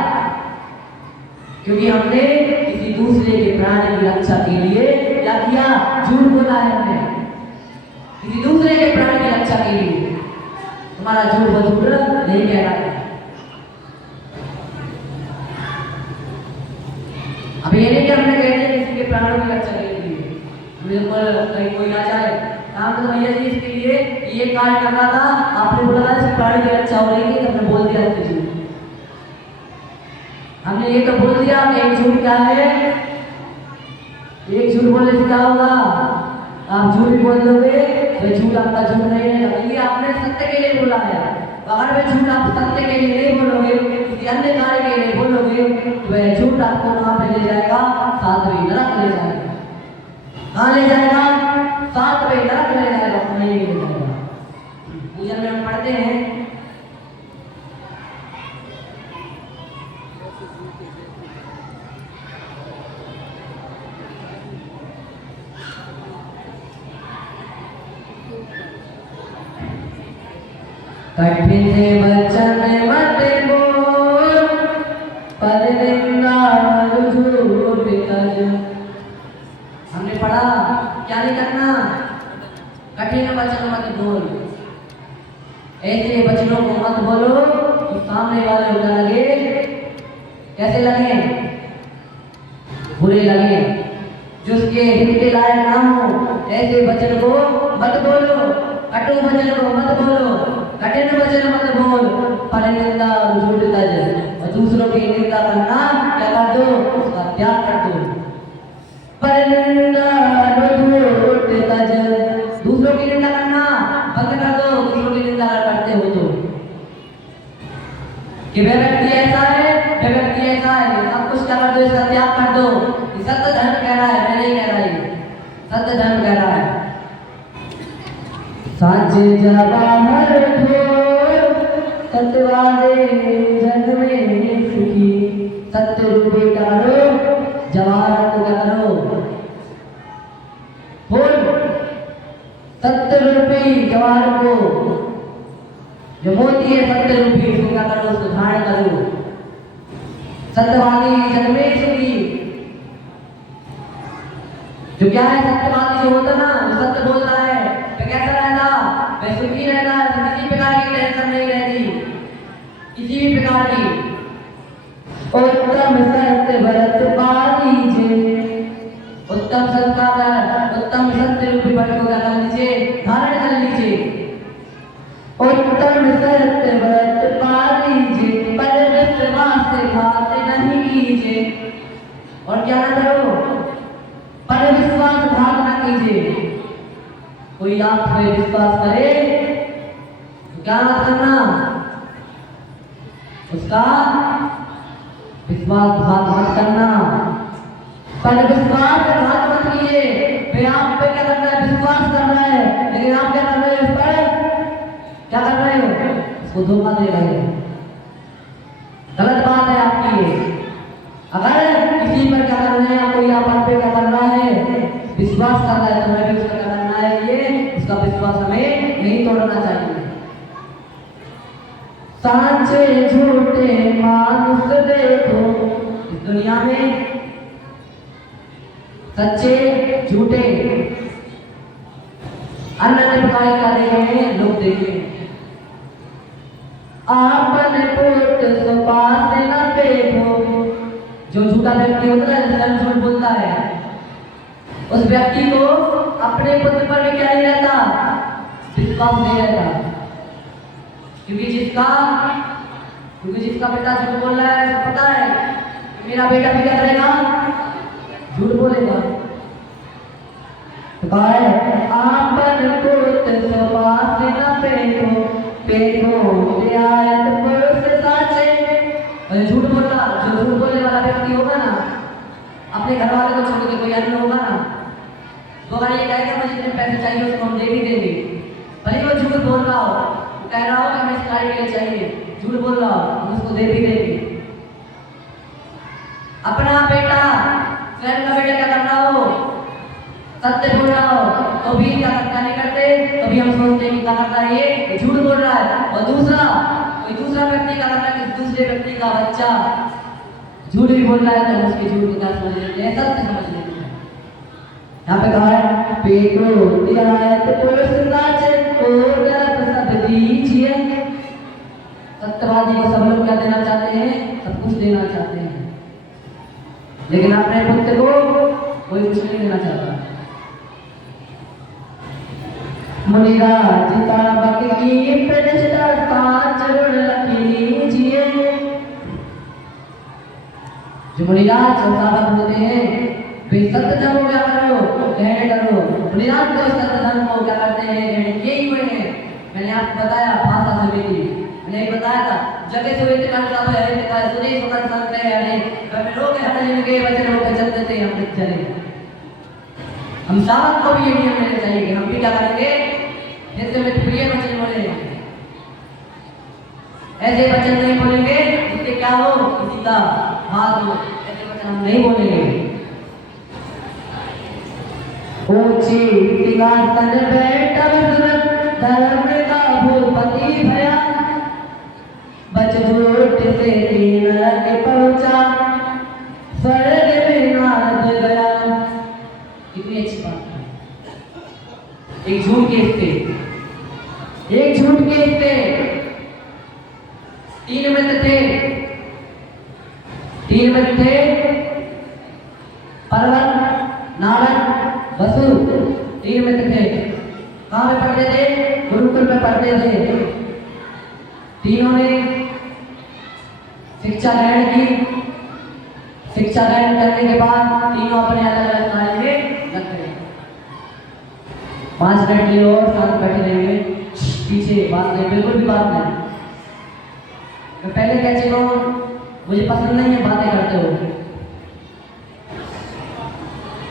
क्योंकि हमने किसी दूसरे के प्राण की रक्षा के लिए क्या किया, झूठ बोला है। हमने किसी दूसरे के प्राण की रक्षा के लिए, तुम्हारा झूठ नहीं कहलाएगा। अब ये नहीं कि हमने कह दिया किसी के प्राणों की रक्षा के लिए, मेरे ऊपर कहीं कोई आ जाए, काम तो भैया जी इसके लिए ये कार्य कर रहा था, आपने बोला था प्राणी की रक्षा हो रही है, हमने बोल दिया इसके झूठ। हमने ये तो बोल दिया कि एक झूठ क्या है, एक झूठ बोलने से क्या होगा, आप झूठ बोल दोगे तो झूठ आपका झूठ नहीं है, ये आपने सत्य के लिए बोला है। अगर वह झूठ आप सत्य के लिए नहीं बोलोगे, किसी अन्य कार्य के लिए बोलोगे, तो वह झूठ आपको कहाँ पे ले जाएगा, सातवें नरक ले जाएगा। कहाँ ले जाएगा, सातवें नरक ले जाएगा, नहीं ले जाएगा। पूजन में हम पढ़ते हैं, कठिन वचन मत बोल, पर निंदा झूठ कर। हमने पढ़ा क्या नहीं करना, कठिन वचन मत बोल, ऐसे वचनों को मत बोलो तो सामने वाले को लगे, कैसे लगे, बुरे लगे, जिसके हित के लायक ना हो, ऐसे वचन को मत बोलो, कटु वचन को मत बोलो, कठिन वचन मत बोल, पर निंदा झूठ तज, और दूसरों की निंदा करना क्या कर दो, उसका त्याग कर दो। पर निंदा झूठ तज, दूसरों की निंदा करना बंद कर दो, दूसरों की निंदा करते हो कि वह व्यक्ति ऐसा है, वह व्यक्ति ऐसा है, ये सब कुछ क्या कर दो, इसका त्याग कर दो। ये सत्य धर्म कह रहा है, मैं नहीं कह रहा, ये सत्य धर्म कह रहा है। साचे जवाहर घोर सत्यवादे जग में सुखी, सत्य रूपी करो जवाहर को क्या करो, बोल सत्य रूपी जवाहर को, जो मोती है सत्य रूपी, उसको क्या करो, उसको धारण करो। सत्यवादी जग में सुखी, जो क्या है सत्यवादी जो होता ना, वो सत्य बोलता है, वह कैसा रहता, वह सुखी रहता, किसी प्रकार की टेंशन नहीं रहती, किसी भी प्रकार की। उत्तम सत्य व्रत पालीजिए, उत्तम संस्कार, उत्तम सत्य रूपी व्रत को क्या कर लीजिए, धारण कर लीजिए। उत्तम सत्य व्रत पालीजिए, पर विश्वास घात नहीं कीजिए। और क्या ना करो, पर विश्वास घात न कीजिए। कोई आप पे विश्वास करे तो क्या ना करना, उसका विश्वासघात मत करना। पर विश्वासघात मत कीजिए। वे आप पे क्या कर रहा है, विश्वास कर रहा है, लेकिन आप क्या कर रहे हो, उस पर क्या कर रहे हो, उसको धोखा दे रहे हो। गलत बात है आपकी ये। अगर किसी पर क्या कर रहे हैं, कोई आप पे क्या कर रहा है, विश्वास कर रहा है, तो हमें भी उसका क्या करना है, ये उसका विश्वास हमें नहीं तोड़ना चाहिए। सांचे झूठे मानुष देखो, इस दुनिया में सच्चे झूठे अन्य प्रकार का देखे लोग देखे। आपने पुट सुपास न देखो, जो झूठा व्यक्ति होता है, जैसे झूठ बोलता है, उस व्यक्ति को अपने पुत्र पर भी क्या नहीं रहता, विश्वास नहीं रहता। क्योंकि जिसका पिता झूठ बोल रहा है, उसको पता है कि मेरा बेटा भी क्या करेगा, झूठ बोलेगा। तो कहा है आपन पुट सुपास न देखो, पेको रियायत पुरुष साचे। झूठ बोलना, जो झूठ बोलने वाला व्यक्ति होगा ना, अपने घर वाले को छोड़ के कोई अन्य होगा ना, तो अगर ये कहेगा मुझे जितने पैसे चाहिए उसको हम दे भी देंगे, भले वो झूठ बोल रहा हो, वो कह रहा हो कि हमें सिलाई के लिए चाहिए, झूठ बोल रहा हो, हम उसको दे भी देंगे। अपना बेटा, स्वयं का बेटा क्या कर रहा हो, सत्य बोल रहा हो, तो भी क्या नहीं करते, तो भी हम सोचते हैं कि क्या करता है, ये झूठ बोल रहा है। और कोई दूसरा व्यक्ति क्या करता है कि दूसरे व्यक्ति का बच्चा झूठ भी बोल रहा है, तो हम उसके झूठ को क्या समझ लेते हैं, सत्य समझ लेते हैं। यहाँ पे कहा है पेको रियायत पुरुष साचे, सब दीजिए। सत्यवादी को सब लोग क्या देना चाहते हैं, सब कुछ देना चाहते हैं, लेकिन अपने पुत्र को कोई कुछ नहीं देना चाहता। मुनिराज ताबक की प्रतिष्ठा साच ऋण लीजिए। जो मुनिराज ताबक होते हैं, वे सत्य धर्म को क्या करो, ग्रहण करो। मुनिराज को सत्य धर्म को क्या करते हैं, ग्रहण किए हुए हैं। मैंने आपको बताया भाषा से मेरी, मैंने बताया था जगह से इतना सब है, इतना सुने सुनन संत है, अरे लोग हटने के वचन होकर चल देते हैं, हम चले। हम सावक को भी ये नियम लेना चाहिए कि हम भी क्या करेंगे, जैसे में प्रिय वचन बोले, ऐसे वचन नहीं बोलेंगे जिससे क्या हो, किसी का हाथ हो, ऐसे वचन हम नहीं बोलेंगे। ऊंची तिगातन बैठा धर्म का भूपति भया, बच झूठ से तीन रंग पहुंचा, स्वर्ग में नारद गया। कितनी अच्छी बात है। एक झूठ के स्थिति, एक झूठ के स्थिति, तीन मित्र थे, पर्वत, नारद, वसु, तीन मित्र थे। कहाँ पे पढ़ते थे, गुरुकुल में पढ़ते थे। तीनों ने शिक्षा ग्रहण की। शिक्षा ग्रहण करने के बाद तीनों अपने अलग अलग कार्य में लग गए। 5 मिनट लिए और साथ बैठे रहेंगे, पीछे बात नहीं, बिल्कुल भी बात नहीं। पहले कह चुका हूँ, मुझे पसंद नहीं है बातें करते हो।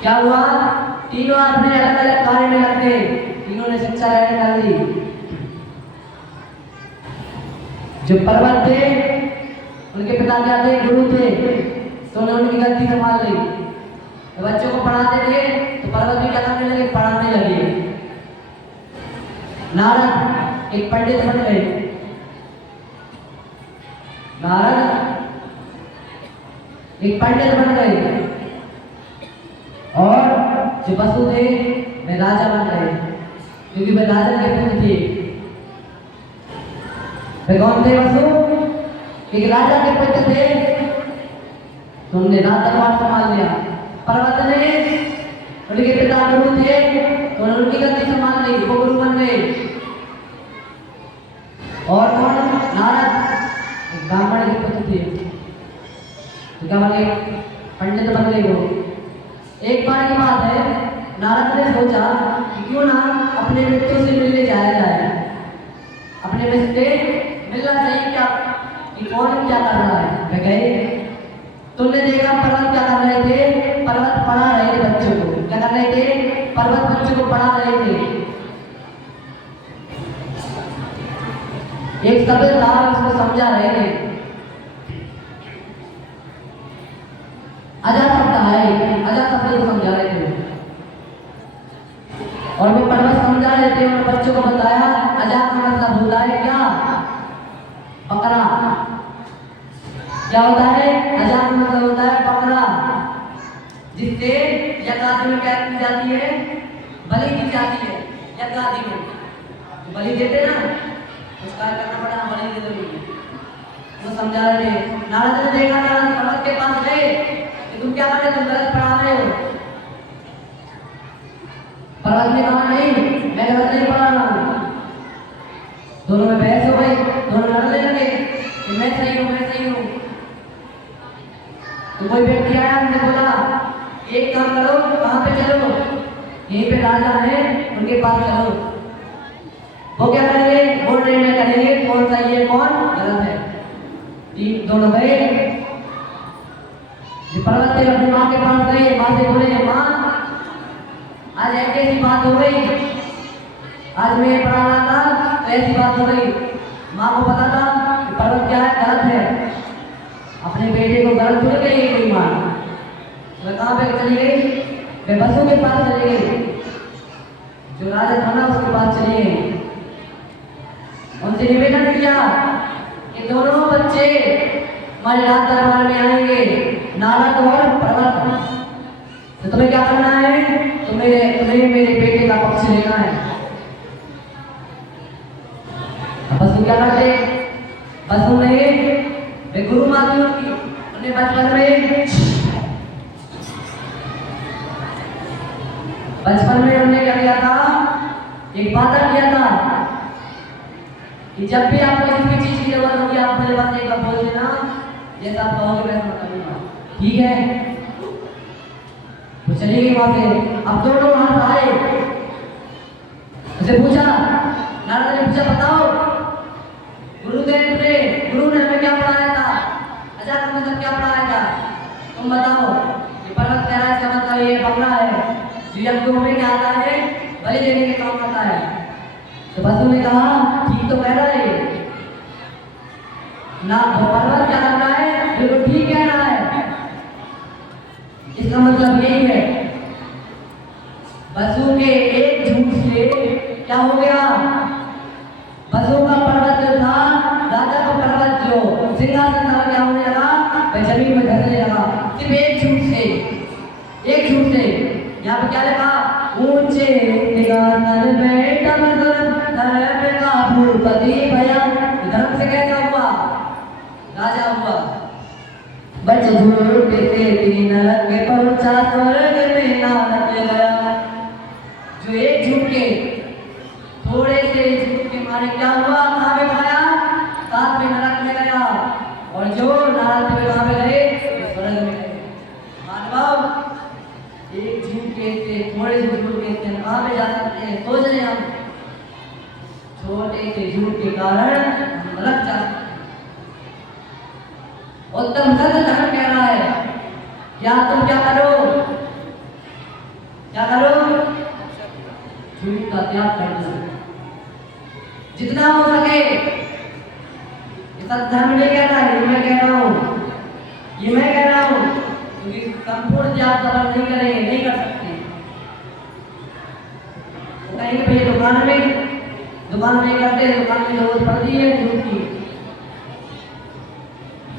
क्या हुआ? तीनों अपने अलग अलग कार्य में लगते, तीनों ने शिक्षा लेने डाल दी। जो पर्वत थे उनके पिता क्या थे? गुरु थे, तो उन्होंने उनकी गलती संभाल ली। तो बच्चों को पढ़ाते थे तो पर्वत भी क्या करने लगे? पढ़ाने लगे। नारद एक पंडित बन गए। नारद एक पंडित बन गए और जो वसु थे वे राजा बन गए, क्योंकि वे राजा के पुत्र थे। वे कौन थे? वसु एक राजा के पुत्र थे, तो उन्होंने राज दरबार संभाल लिया। पर्वत ने उनके पिता गुरु थे, तो उन्होंने उनकी गलती संभाल ली, वो गुरु बन गए। और कौन? नारद एक ब्राह्मण के पुत्र थे, तो क्या बन गए? पंडित बन गए वो। एक बार की बात है, नारद ने सोचा कि क्यों ना अपने मित्रों से मिलने जाया जाए, अपने मित्र से मिलना चाहिए क्या कि कौन क्या कर रहा है। वे गए, तुमने देखा पर्वत क्या कर रहे थे? पर्वत पढ़ा रहे थे बच्चों को। क्या कर रहे थे? पर्वत बच्चों को पढ़ा रहे थे। एक शब्द था, उसको समझा रहे थे। अजा शब्द है, अजा शब्द को समझा रहे थे और वो पर्वत समझा रहे थे और बच्चों को बताया अजा का मतलब होता है क्या? बकरा। क्या होता है? अजा का मतलब होता है बकरा, जिससे यज्ञादि में क्या की जाती है? बलि दी जाती है। यज्ञादि में बलि देते ना, उसका करना पड़ा, बलि दे दो। वो समझा रहे थे। नारद ने देखा, नारद पर्वत के पास गए, तुम क्या कर रहे हो? तुम गलत पढ़ा रहे हो। पर्वत ने कहा नहीं, मैं गलत नहीं पढ़ा रहा हूँ। दोनों में बहस हो गई, दोनों लड़ने लगे कि मैं सही हूँ, मैं सही हूँ। तो कोई व्यक्ति आया, उनसे बोला एक काम करो, कहाँ पे चलो? यहीं पे राजा है, उनके पास चलो। वो क्या करेंगे? वो निर्णय करेंगे कौन सही है कौन गलत है। दोनों गए, पर्वत ने अपनी माँ के पास गए, माँ से बोले माँ आज ऐसी बात हो गई, आज मैं पढ़ाना था तो ऐसी बात हो गई। माँ को पता था कि पर्वत क्या है? गलत है। अपने बेटे को गलत भूल गई कोई माँ। वह कहाँ पे चली गई? वे वसु के पास चली गई, जो राजा था ना उसके पास चली गई। उनसे निवेदन किया कि दोनों बच्चे हमारे राज दरबार में आएंगे, नारद और पर्वत। तो तुम्हें क्या करना है? तुम्हें मेरे बेटे का पक्ष लेना है। वसु क्या करते? वसु ने वे गुरु माती उनकी, उन्हें बचपन में उन्होंने क्या किया था? एक वादा किया था कि जब भी आपको किसी चीज की जरूरत होगी आप मेरे पास एक बार बोल देना, जैसा आप कहोगे वैसा मैं करूंगा, ठीक है? तो चली गई वहां से। अब दोनों वहां आए, उसे पूछा, नारद ने पूछा बताओ गुरु ने हमें क्या पढ़ाया था? अजा का मतलब क्या पढ़ाया था? तुम बताओ। ये पर्वत कह रहा है इसका मतलब ये बकरा है, जो यज्ञों में क्या आता है? बलि देने के काम आता है। तो वसु ने कहा ठीक तो कह रहा है ना, तो पर्वत क्या कर रहा है? बिल्कुल ठीक कह रहा है। इसका मतलब यही है, वसु के एक झूठ से क्या हो गया? वसु का पर्वत जो था, राजा का पर्वत जो सिंहासन था, क्या होने लगा? वह जमीन में धंसने लगा, सिर्फ एक झूठ से। यहाँ पे क्या लिखा? ऊंचे निगाह बेटा मजर धर्म का भूपति भया। धर्म से कैसा हुआ? राजा हुआ। बच झूठ से तीन लगे पहुंचा स्वर्ग में नानक गया। जो एक झूठ के, थोड़े से झूठ के मारे क्या हुआ? कहाँ पे खाया? साथ में नरक में गया। और जो नारद में कहाँ पे गए? स्वर्ग में गए। मानव एक झूठ के से, थोड़े से झूठ के से कहाँ पे जा सकते हैं? सोच रहे हम, छोटे से झूठ के कारण हम नरक जा सकते हैं। उत्तम सत्य धर्म कह रहा है क्या तुम क्या करो, क्या करो, झूठ का त्याग कर दो जितना हो सके। ये सत्य धर्म नहीं कह रहा है, ये मैं कह रहा हूँ, ये मैं कह रहा हूँ, क्योंकि संपूर्ण जात सफल नहीं करेंगे, नहीं कर सकते। वो कहेंगे भैया दुकान में करते हैं, दुकान में जरूरत पड़ती है झूठ की।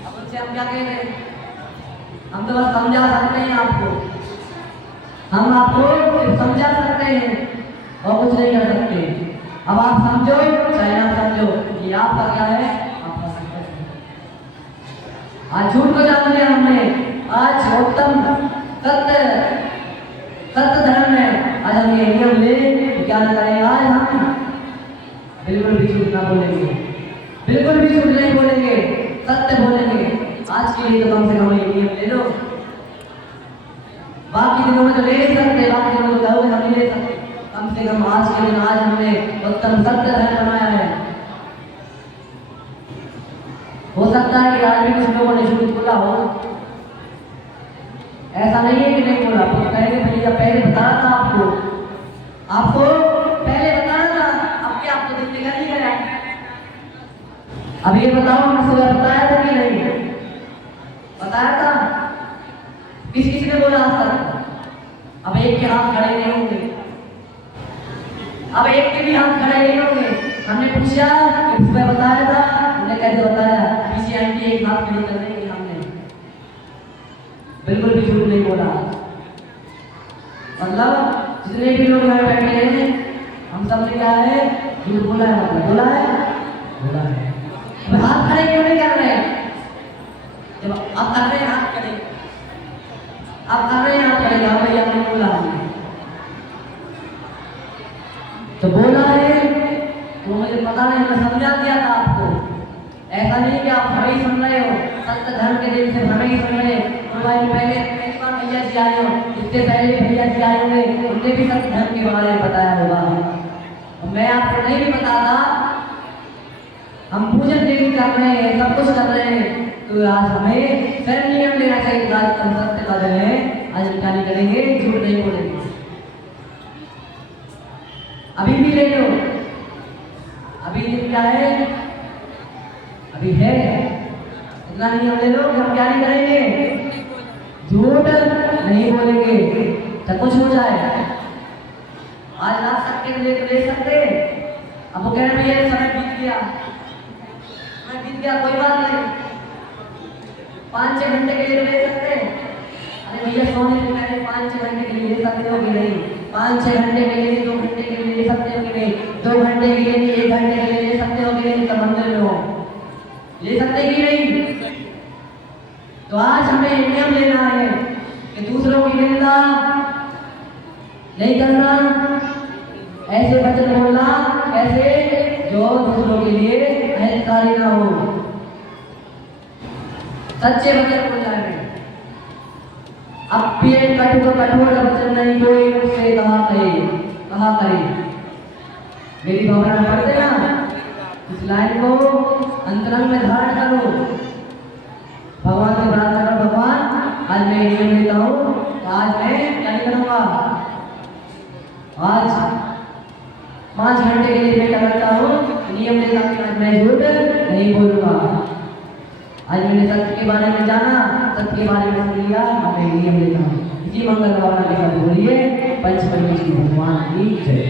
अब उनसे हम क्या कह रहे हैं, हम तो बस समझा सकते हैं आपको, हम आपको सिर्फ समझा सकते हैं और कुछ नहीं कर सकते। अब आप समझो चाहे ना समझो, ये आपका क्या है, आपका सत्य है। आज झूठ को जान लिया हमने, आज उत्तम सत्य सत्य धर्म है। आज हम ये नियम ले क्या करें, आज हम बिल्कुल भी झूठ ना बोलेंगे, बिल्कुल भी झूठ नहीं बोलेंगे, सत्य बोलेंगे। आज के लिए तो कम से कम ये नियम ले लो, बाकी दिनों में तो ले नहीं सकते, बाकी दिनों में तो हम नहीं ले सकते, कम से कम आज के दिन आज हमने उत्तम सत्य धर्म बनाया है। हो सकता है कि आज भी कुछ लोगों ने झूठ बोला हो, ऐसा नहीं है कि नहीं बोला। तो कहेंगे भैया पहले बताना था आपको पहले बताना था, अब क्या आपको दिन निकल ही गया। अब ये बताओ हमने सुबह बताया था कि नहीं बताया था, किसी ने बोला आज तक? अब एक के हाथ खड़े नहीं होंगे, अब एक के भी हाथ खड़े नहीं होंगे। हमने पूछा कि सुबह बताया था, हमने कैसे बताया, पीछे आंटी एक हाथ खड़ी कर देंगे। हमने बिल्कुल भी झूठ नहीं बोला। मतलब जितने भी लोग यहाँ बैठे हैं हम सब ने क्या है, झूठ बोला है, मतलब बोला है। अब हाथ खड़े क्यों नहीं कर रहे, जब आप कर रहे हैं हाथ खड़े, आप कर रहे हैं हाथ खड़े, यहाँ भैया हमने बोला है तो बोला है तो मुझे पता नहीं, मैं समझा दिया था आपको। ऐसा नहीं कि आप हमें ही सुन रहे हो, सत्य धर्म के दिन से हमें ही सुन रहे हैं। पहले एक बार भैया जी आए हो, इससे पहले भैया जी आए होंगे, उनने भी सत्य धर्म के बारे में बताया होगा। और मैं आपको नहीं भी बताता, हम पूजन देवी कर रहे हैं, सब कुछ कर रहे हैं, तो आज हमें स्वयं नियम लेना चाहिए। आज हम सत्य का जो है आज इनका नहीं करेंगे, झूठ नहीं बोलेंगे। अभी भी ले लो, अभी दिन क्या है, अभी है, इतना नहीं हम ले लो कि हम क्या नहीं करेंगे, झूठ नहीं बोलेंगे, सब कुछ हो जाए। आज रात तक के लिए तो ले सकते, अब वो कह रहे भैया समय बीत गया, समय बीत गया, कोई बात नहीं, 5-6 घंटे के लिए ले सकते। अरे भैया सोने से पहले 5-6 घंटे के लिए ले सकते हो कि नहीं, 5-6 घंटे के लिए, 2 घंटे के लिए ले सकते हो कि नहीं, 2 घंटे के लिए, 1 घंटे के लिए ले सकते हो कि नहीं, तब मंदिर में हो ले सकते कि नहीं। तो आज हमें नियम लेना है कि दूसरों की निंदा नहीं करना, ऐसे वचन बोलना ऐसे जो दूसरों के लिए अहितकारी ना हो, सच्चे वचन बोलना है। अब ये कठोर वचन नहीं कोई मुझसे कहा करे। मेरी भावना पढ़ते ना, इस लाइन को अंतरंग में धारण करो, भगवान से प्रार्थना करो, भगवान आज मैं नियम लेता हूँ, तो आज मैं क्या नहीं करूँगा, आज 5 घंटे के लिए मैं क्या करता हूँ, नियम लेता हूँ, आज मैं झूठ नहीं बोलूँगा। आज मैंने सत्य के बारे में जाना, सत्य के बारे में सुन लिया, मैं नियम लेता हूँ। इसी मंगल भावना के साथ बोलिए पंचपरमेश्वर भगवान की जय।